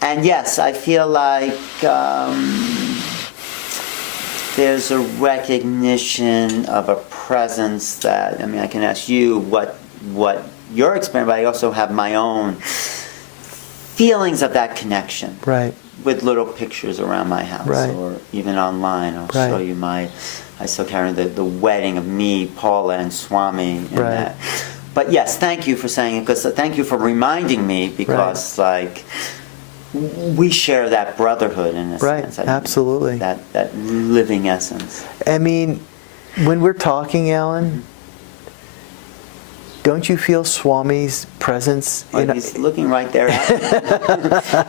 And yes, I feel like there's a recognition of a presence that, I mean, I can ask you what your experience, but I also have my own feelings of that connection. Right. With little pictures around my house, Right. or even online. I'll Right. show you I still carry the wedding of me, Paula, and Swami in Right. that. But yes, thank you for saying it, because thank you for reminding me, because like we share that brotherhood in a Right. sense. Absolutely. That living essence. I mean, when we're talking, Alan, don't you feel Swami's presence? He's looking right there.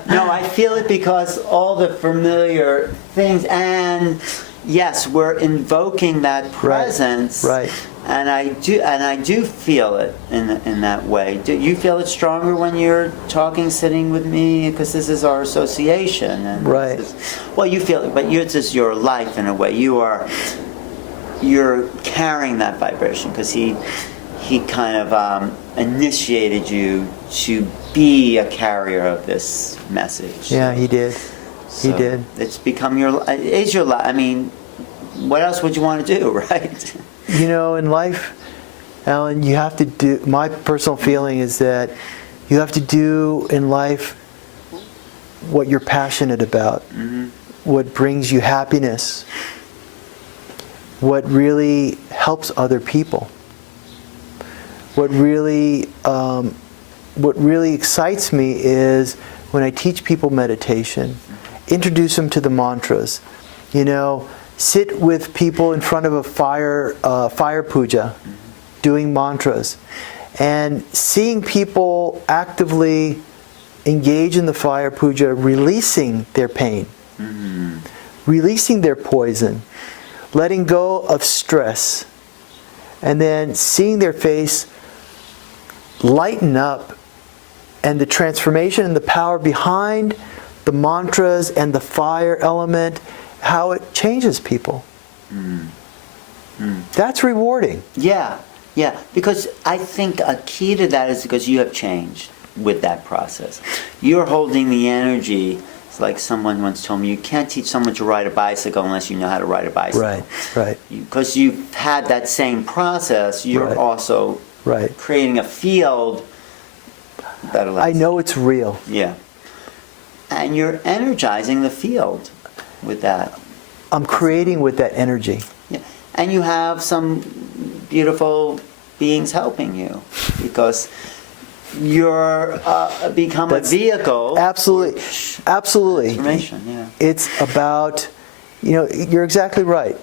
No, I feel it because all the familiar things, and yes, we're invoking that presence. Right. And I do feel it in that way. Do you feel it stronger when you're talking, sitting with me? Because this is our association. And Right. Well, you feel it, but this is your life in a way. You're carrying that vibration, because he kind of initiated you to be a carrier of this message. Yeah, he did. He So did. It's become your life. I mean, what else would you want to do, right? You know, in life, Alan, you have to do, my personal feeling is that you have to do in life what you're passionate about, what brings you happiness, what really helps other people. What really excites me is when I teach people meditation, introduce them to the mantras. You know, sit with people in front of a fire puja, doing mantras, and seeing people actively engage in the fire puja, releasing their pain, releasing their poison, letting go of stress, and then seeing their face lighten up, and the transformation and the power behind the mantras and the fire element, how it changes people. That's rewarding. Yeah, because I think a key to that is because you have changed with that process. You're holding the energy. It's like someone once told me, you can't teach someone to ride a bicycle unless you know how to ride a bicycle. Right. Because you've had that same process, you're also creating a field that allows. I know it's real. Yeah. And you're energizing the field with that. I'm creating with that energy. Yeah. And you have some beautiful beings helping you, because you're become a vehicle. Absolutely. Transformation, yeah. It's about, you know, you're exactly right.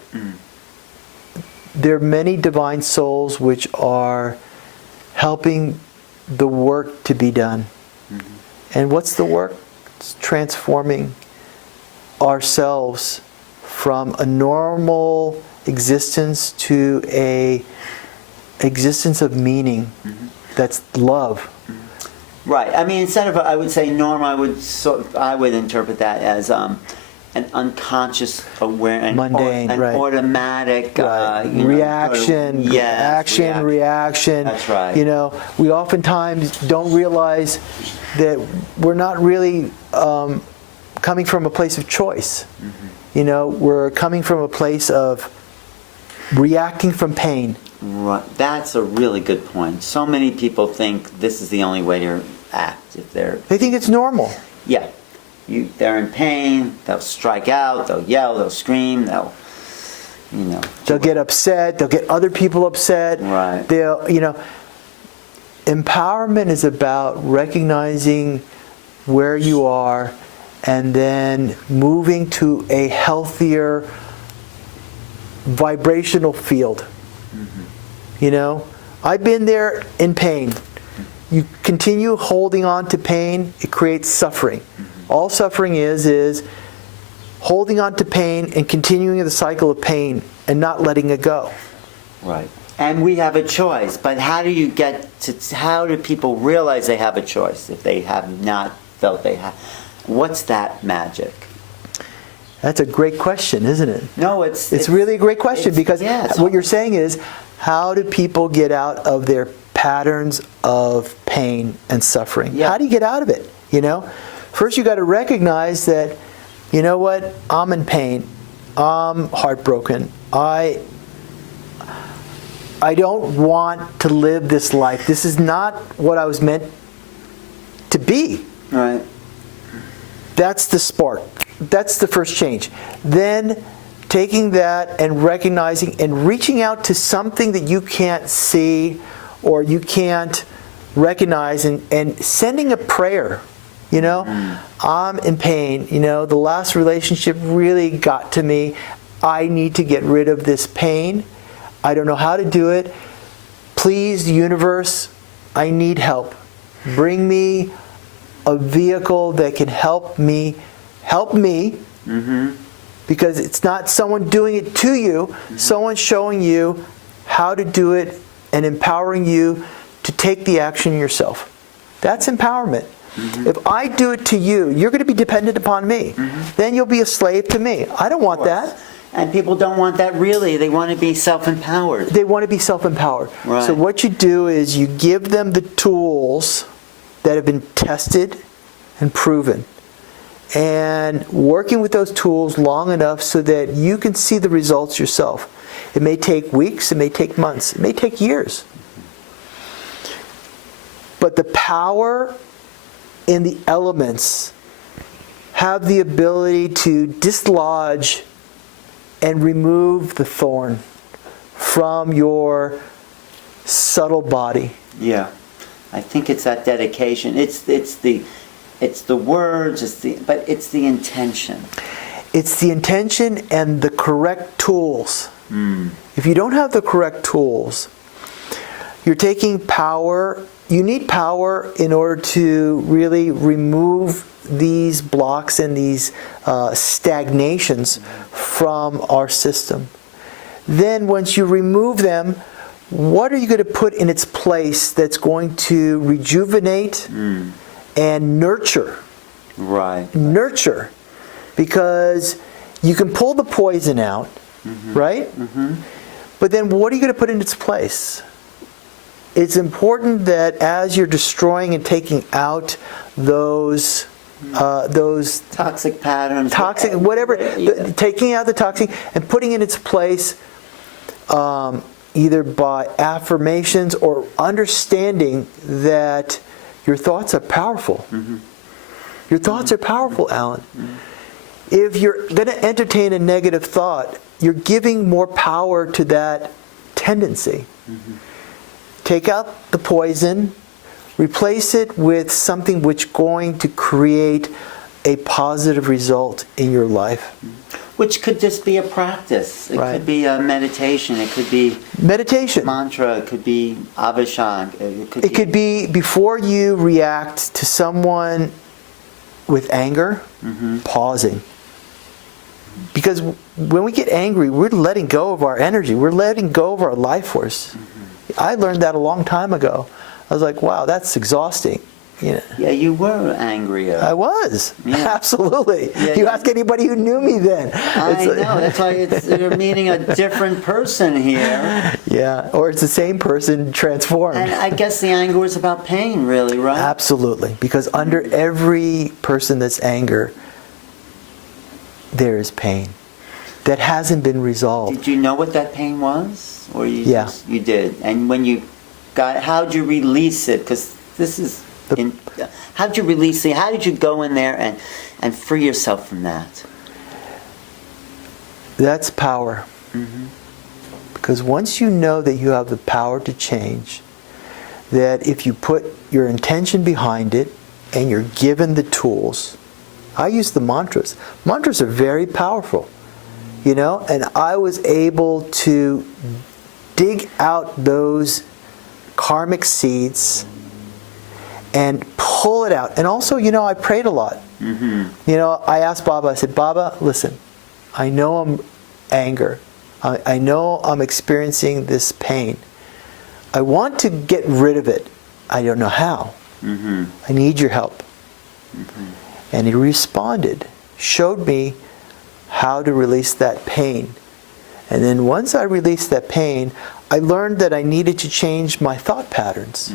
There are many divine souls which are helping the work to be done. And what's the work? It's transforming ourselves from a normal existence to a existence of meaning. That's love. Right. I mean, instead of, I would say, norm, I would interpret that as an unconscious awareness, mundane, an automatic reaction, reaction. That's right. You know, we oftentimes don't realize that we're not really coming from a place of choice. You know, we're coming from a place of reacting from pain. Right. That's a really good point. So many people think this is the only way to act. If they think it's normal. Yeah. They're in pain, they'll strike out, they'll yell, they'll scream, they'll get upset, they'll get other people upset. Right. They'll, empowerment is about recognizing where you are, and then moving to a healthier vibrational field. You know, I've been there in pain. You continue holding on to pain, it creates suffering. All suffering is holding on to pain and continuing the cycle of pain and not letting it go. Right. And we have a choice, but how do people realize they have a choice if they have not felt they have? What's that magic? That's a great question, isn't it? No, it's really a great question, because what you're saying is, how do people get out of their patterns of pain and suffering? Yeah. How do you get out of it? You know, first you got to recognize that, you know what, I'm in pain, I'm heartbroken, I don't want to live this life. This is not what I was meant to be. Right. That's the spark. That's the first change. Then taking that and recognizing and reaching out to something that you can't see or you can't recognize, and sending a prayer. You know, I'm in pain. You know, the last relationship really got to me. I need to get rid of this pain. I don't know how to do it. Please, universe, I need help. Bring me a vehicle that can help me. Because it's not someone doing it to you, someone showing you how to do it and empowering you to take the action yourself. That's empowerment. If I do it to you, you're going to be dependent upon me. Then you'll be a slave to me. I don't want that. And people don't want that really. They want to be self-empowered. They want to be self-empowered. Right. So what you do is you give them the tools that have been tested and proven. And working with those tools long enough so that you can see the results yourself. It may take weeks, it may take months, it may take years. But the power in the elements have the ability to dislodge and remove the thorn from your subtle body. Yeah. I think it's that dedication. It's the words, but it's the intention. It's the intention and the correct tools. If you don't have the correct tools, you're taking power. You need power in order to really remove these blocks and these stagnations from our system. Then once you remove them, what are you going to put in its place that's going to rejuvenate and nurture? Right. Nurture. Because you can pull the poison out, right? But then what are you going to put in its place? It's important that as you're destroying and taking out those toxic patterns, whatever, taking out the toxic and putting in its place, either by affirmations or understanding that your thoughts are powerful. Your thoughts are powerful, Alan. If you're going to entertain a negative thought, you're giving more power to that tendency. Take out the poison, replace it with something which is going to create a positive result in your life. Which could just be a practice. It could be a meditation. It could be meditation, mantra. It could be avishang. It could be before you react to someone with anger, pausing. Because when we get angry, we're letting go of our energy. We're letting go of our life force. I learned that a long time ago. I was like, wow, that's exhausting. Yeah, you were angrier. I was. Yeah. Absolutely. You ask anybody who knew me then. I know. That's why you're meeting a different person here. Yeah, or it's the same person transformed. And I guess the anger was about pain, really, right? Absolutely. Because under every person that's anger, there is pain that hasn't been resolved. Did you know what that pain was? Or you you did? And when you got, how'd you release it? Because this is... how'd you release it? How did you go in there and free yourself from that? That's power. Because once you know that you have the power to change, that if you put your intention behind it and you're given the tools. I use the mantras. Mantras are very powerful, you know, and I was able to dig out those karmic seeds and pull it out. And also, you know, I prayed a lot. You know, I asked Baba, I said, Baba, listen, I know I'm anger. I know I'm experiencing this pain. I want to get rid of it. I don't know how. I need your help. And he responded, showed me how to release that pain. And then once I released that pain, I learned that I needed to change my thought patterns.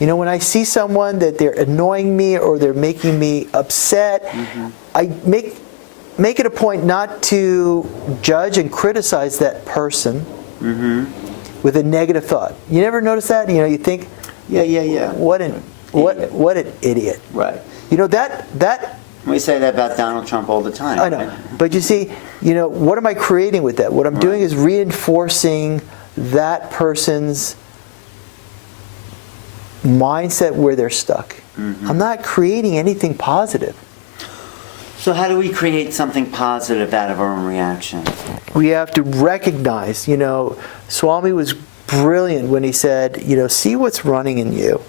You know, when I see someone that they're annoying me or they're making me upset, I make it a point not to judge and criticize that person with a negative thought. You never notice that? You know, you think, Yeah. what an idiot. Right. You know, that We say that about Donald Trump all the time. I know. Right? But you see, you know, what am I creating with that? What I'm doing is reinforcing that person's mindset where they're stuck. I'm not creating anything positive. So how do we create something positive out of our own reaction? We have to recognize, you know, Swami was brilliant when he said, you know, see what's running in you.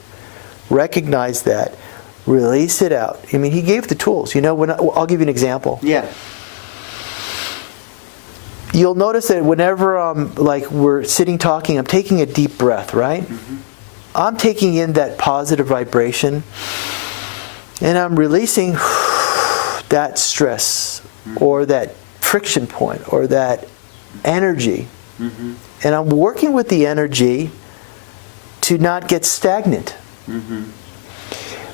Recognize that. Release it out. I mean, he gave the tools. You know, I'll give you an example. Yeah. You'll notice that whenever we're sitting talking, I'm taking a deep breath, right? I'm taking in that positive vibration, and I'm releasing that stress or that friction point or that energy. And I'm working with the energy to not get stagnant.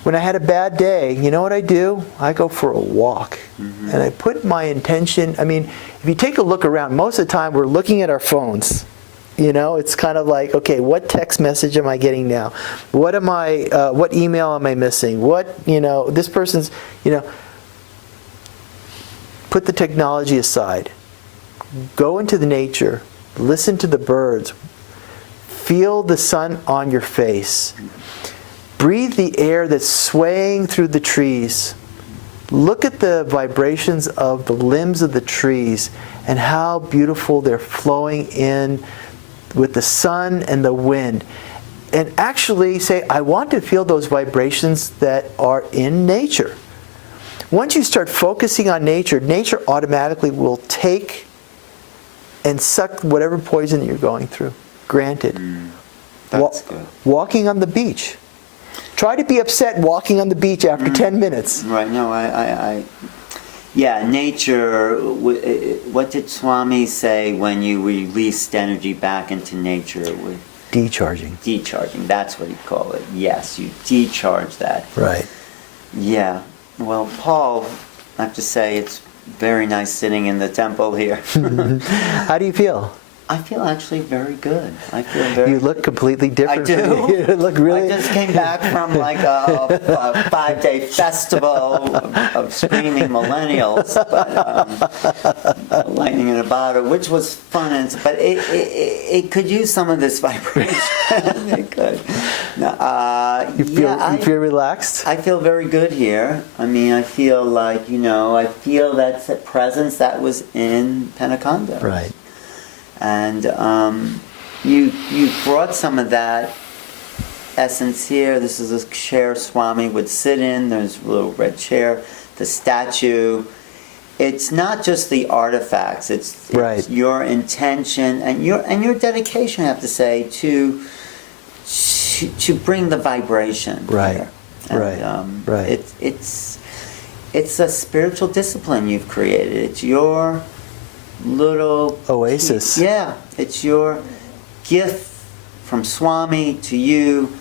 When I had a bad day, you know what I do? I go for a walk. And I put my intention, I mean, if you take a look around, most of the time we're looking at our phones. You know, it's kind of like, okay, what text message am I getting now? What email am I missing? This person's, you know, put the technology aside. Go into the nature. Listen to the birds. Feel the sun on your face. Breathe the air that's swaying through the trees. Look at the vibrations of the limbs of the trees and how beautiful they're flowing in with the sun and the wind. And actually say, I want to feel those vibrations that are in nature. Once you start focusing on nature, nature automatically will take and suck whatever poison that you're going through. Granted. That's good. Walking on the beach. Try to be upset walking on the beach after 10 minutes. Right. No, yeah, nature. What did Swami say when you released energy back into nature? Decharging. Decharging. That's what he'd call it. Yes, you decharge that. Right. Yeah. Well, Paul, I have to say it's very nice sitting in the temple here. How do you feel? I feel actually very good. I feel very. You look completely different. I do. You look really. I just came back from like a 5-day festival of screaming millennials, but lightning in a bottle, which was fun. But it could use some of this vibration. It could. You feel relaxed? I feel very good here. I mean, I feel like, I feel that presence that was in Penaconda. Right. And you brought some of that essence here. This is a chair Swami would sit in. There's a little red chair. The statue. It's not just the artifacts. It's your intention and your dedication, I have to say, to bring the vibration. Right. Here. And, right. It's a spiritual discipline you've created. It's your little oasis. Yeah, it's your gift from Swami to you,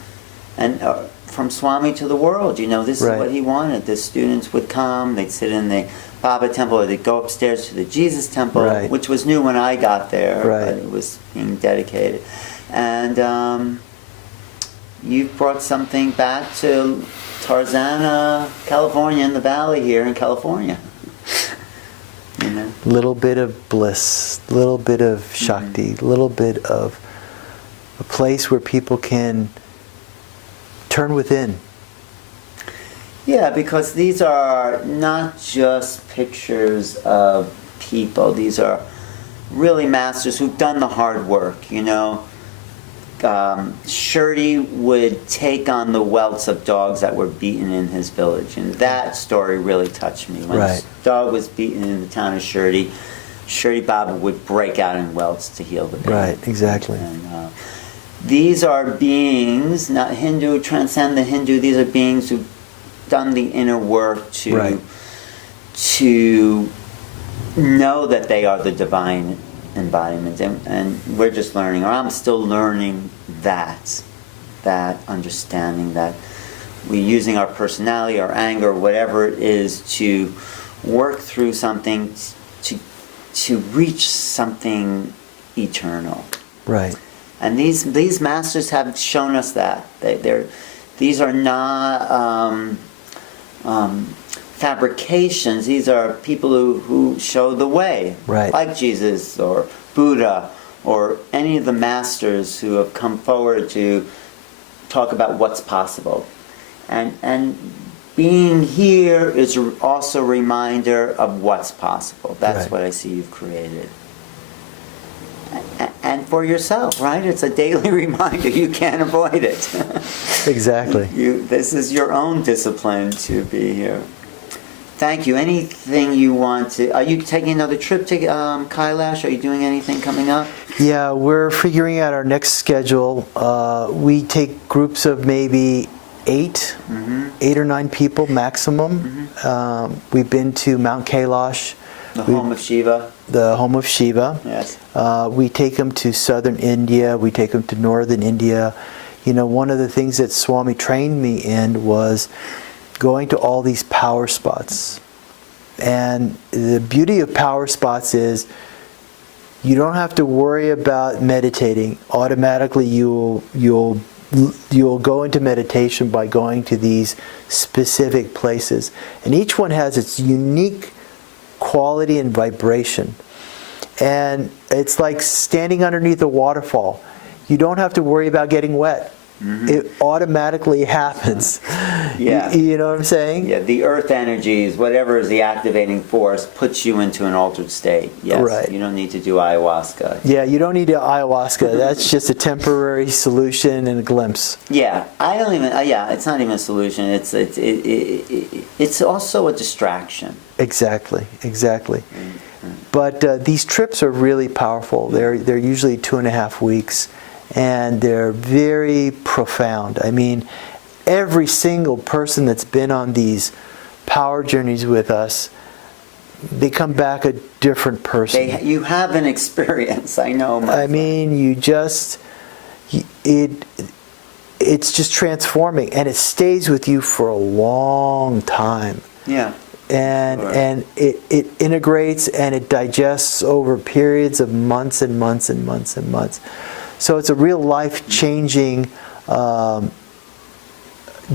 and from Swami to the world. This is what he wanted. The students would come, they'd sit in the Baba temple, or they'd go upstairs to the Jesus temple, which was new when I got there, but it was being dedicated. And you brought something back to Tarzana, California, in the valley here in California. Little bit of bliss, little bit of Shakti, little bit of a place where people can turn within. Yeah, because these are not just pictures of people. These are really masters who've done the hard work, you know. Shirley would take on the welts of dogs that were beaten in his village, and that story really touched me. When Right. a dog was beaten in the town of Shirley Baba would break out in welts to heal the pain. Right, exactly. And, these are beings, not Hindu, transcend the Hindu. These are beings who've done the inner work to Right. know that they are the divine embodiment, and we're just learning, or I'm still learning that understanding that we're using our personality, our anger, whatever it is, to work through something to reach something eternal. Right. And these masters have shown us that these are not fabrications. These are people who show the way, Right. like Jesus or Buddha or any of the masters who have come forward to talk about what's possible. And being here is also a reminder of what's possible. That's Right. what I see you've created. And for yourself, right? It's a daily reminder. You can't avoid it. Exactly. This is your own discipline to be here. Thank you. Anything you want to... Are you taking another trip to Kailash? Are you doing anything coming up? Yeah, we're figuring out our next schedule. We take groups of maybe 8 or 9 people maximum. We've been to Mount Kailash, The home of Shiva? the home of Shiva. Yes. We take them to southern India. We take them to northern India. You know, one of the things that Swami trained me in was going to all these power spots. And the beauty of power spots is you don't have to worry about meditating. Automatically you'll go into meditation by going to these specific places. And each one has its unique quality and vibration. And it's like standing underneath a waterfall. You don't have to worry about getting wet. It automatically happens. Yeah. You know what I'm saying? Yeah, the earth energies, whatever is the activating force, puts you into an altered state. Yes. Right. You don't need to do ayahuasca. Yeah, you don't need ayahuasca. That's just a temporary solution and a glimpse. Yeah, I don't even. Yeah, it's not even a solution. It's also a distraction. Exactly. But these trips are really powerful. They're usually 2.5 weeks, and they're very profound. I mean, every single person that's been on these power journeys with us, they come back a different person. You have an experience, I know. I mean, it's just transforming, and it stays with you for a long time. Yeah. And it integrates and it digests over periods of months and months and months and months. So it's a real life-changing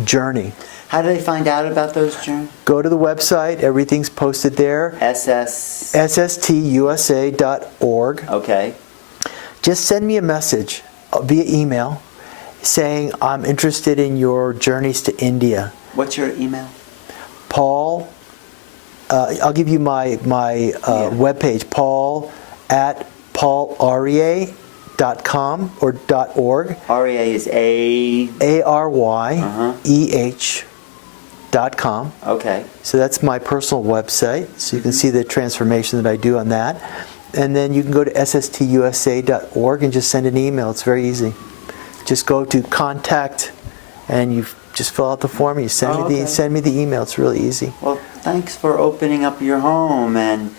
journey. How do they find out about those journeys? Go to the website. Everything's posted there. SSTUSA.org. Okay. Just send me a message via email saying, I'm interested in your journeys to India. What's your email? Paul, I'll give you my webpage, paul@paularyeh.com or .org. Aryeh is ARYEH.com. Okay. So that's my personal website. So you can see the transformation that I do on that. And then you can go to sstusa.org and just send an email. It's very easy. Just go to contact and you just fill out the form. You send me the email. It's really easy. Well, thanks for opening up your home and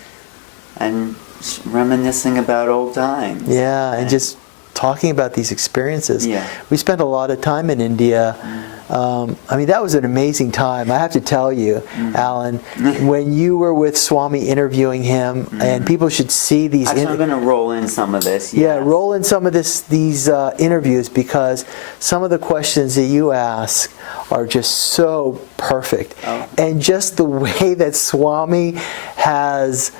reminiscing about old times. Yeah, and just talking about these experiences. Yeah. We spent a lot of time in India. I mean, that was an amazing time. I have to tell you, Alan, when you were with Swami interviewing him, and people should see these. Actually, I'm going to roll in some of this. Yeah, Yes. roll in some of these interviews, because some of the questions that you ask are just so perfect. Oh. And just the way that Swami has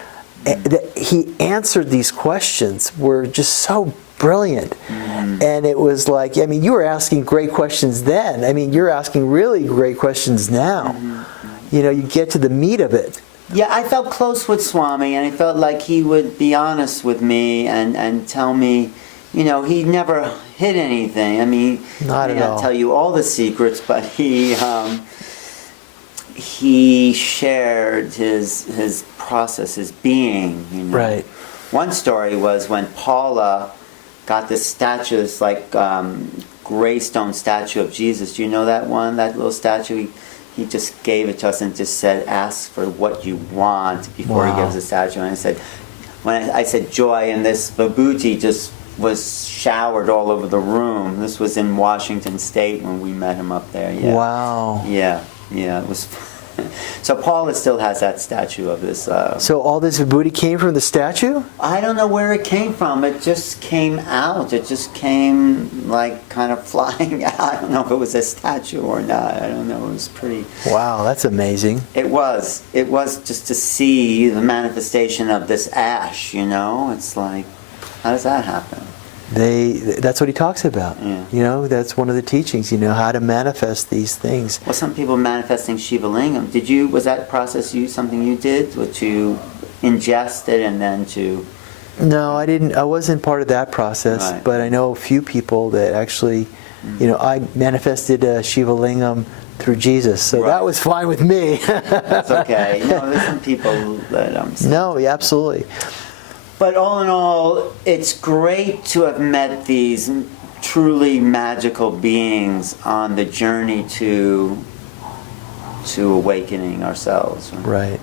that he answered these questions were just so brilliant. And it was like, I mean, you were asking great questions then. I mean, you're asking really great questions now. You know, you get to the meat of it. Yeah, I felt close with Swami, and I felt like he would be honest with me and tell me, you know, he never hid anything. I mean, Not he at may all. not tell you all the secrets, but he shared his process, his being. You know? Right. One story was when Paula got this statue, this like gray stone statue of Jesus. Do you know that one? That little statue. He just gave it to us and just said, "Ask for what you want," before he Wow. gives the statue. And I said, when I said joy, and this vibhuti just was showered all over the room. This was in Washington State when we met him up there. Yeah. Wow. Yeah, it was. So Paula still has that statue of this. So all this vibhuti came from the statue? I don't know where it came from. It just came out. It just came like kind of flying out. I don't know if it was a statue or not. I don't know. It was pretty. Wow, that's amazing. It was. It was just to see the manifestation of this ash. You know, it's like, how does that happen? That's what he talks about. Yeah. You know, that's one of the teachings, you know, how to manifest these things. Well, some people manifesting Shiva Lingam. Was that process something you did? To ingest it and then to... No, I wasn't part of that process, Right. but I know a few people that actually, you know, I manifested Shiva Lingam through Jesus, so Right. that was fine with me. That's okay. No, there's some people that... No, yeah, absolutely. But all in all, it's great to have met these truly magical beings on the journey to awakening ourselves. Right.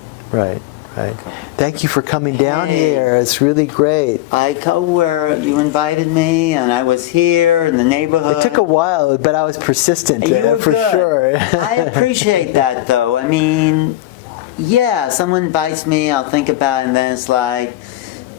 Thank you for coming down Hey. here. It's really great. I go where you invited me, and I was here in the neighborhood. It took a while, but I was persistent You were for good. sure. I appreciate that, though. I mean, yeah, someone invites me, I'll think about it, and then it's like,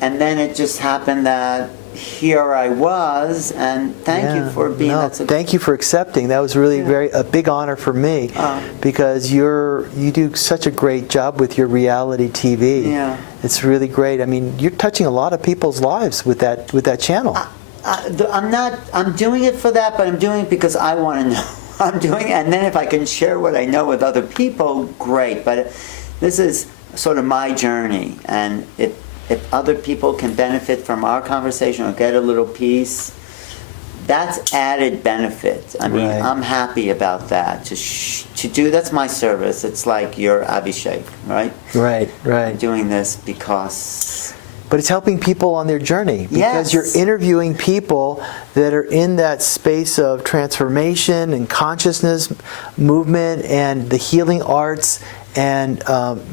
and then it just happened that here I was, and thank you for being. No, That's a, thank you for accepting. That was really a big honor for me because you do such a great job with your reality TV. Yeah. It's really great. I mean, you're touching a lot of people's lives with that channel. I'm doing it for that, but I'm doing it because I want to know. I'm doing it, and then if I can share what I know with other people, great. But this is sort of my journey, and if other people can benefit from our conversation or get a little piece, that's added benefit. I mean, Right. I'm happy about that. To do, that's my service. It's like your Abhishek, right? Right. I'm doing this because... But it's helping people on their journey because Yes. you're interviewing people that are in that space of transformation and consciousness movement and the healing arts, and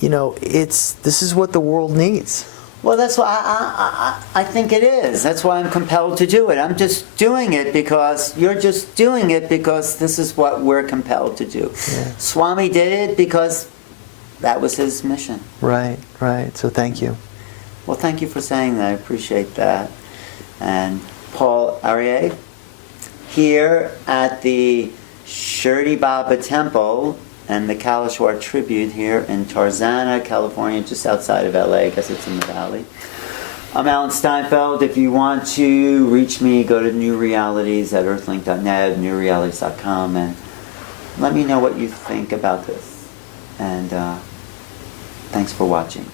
you know, this is what the world needs. Well, that's why I think it is. That's why I'm compelled to do it. I'm just doing it because you're just doing it because this is what we're compelled to do. Yeah. Swami did it because that was his mission. Right. So thank you. Well, thank you for saying that. I appreciate that. And Paul Aryeh, here at the Shirdi Baba Temple and the Kaleshwar Tribute here in Tarzana, California, just outside of LA. I guess it's in the valley. I'm Alan Steinfeld. If you want to reach me, go to New Realities at earthlink.net, newrealities.com, and let me know what you think about this. And thanks for watching.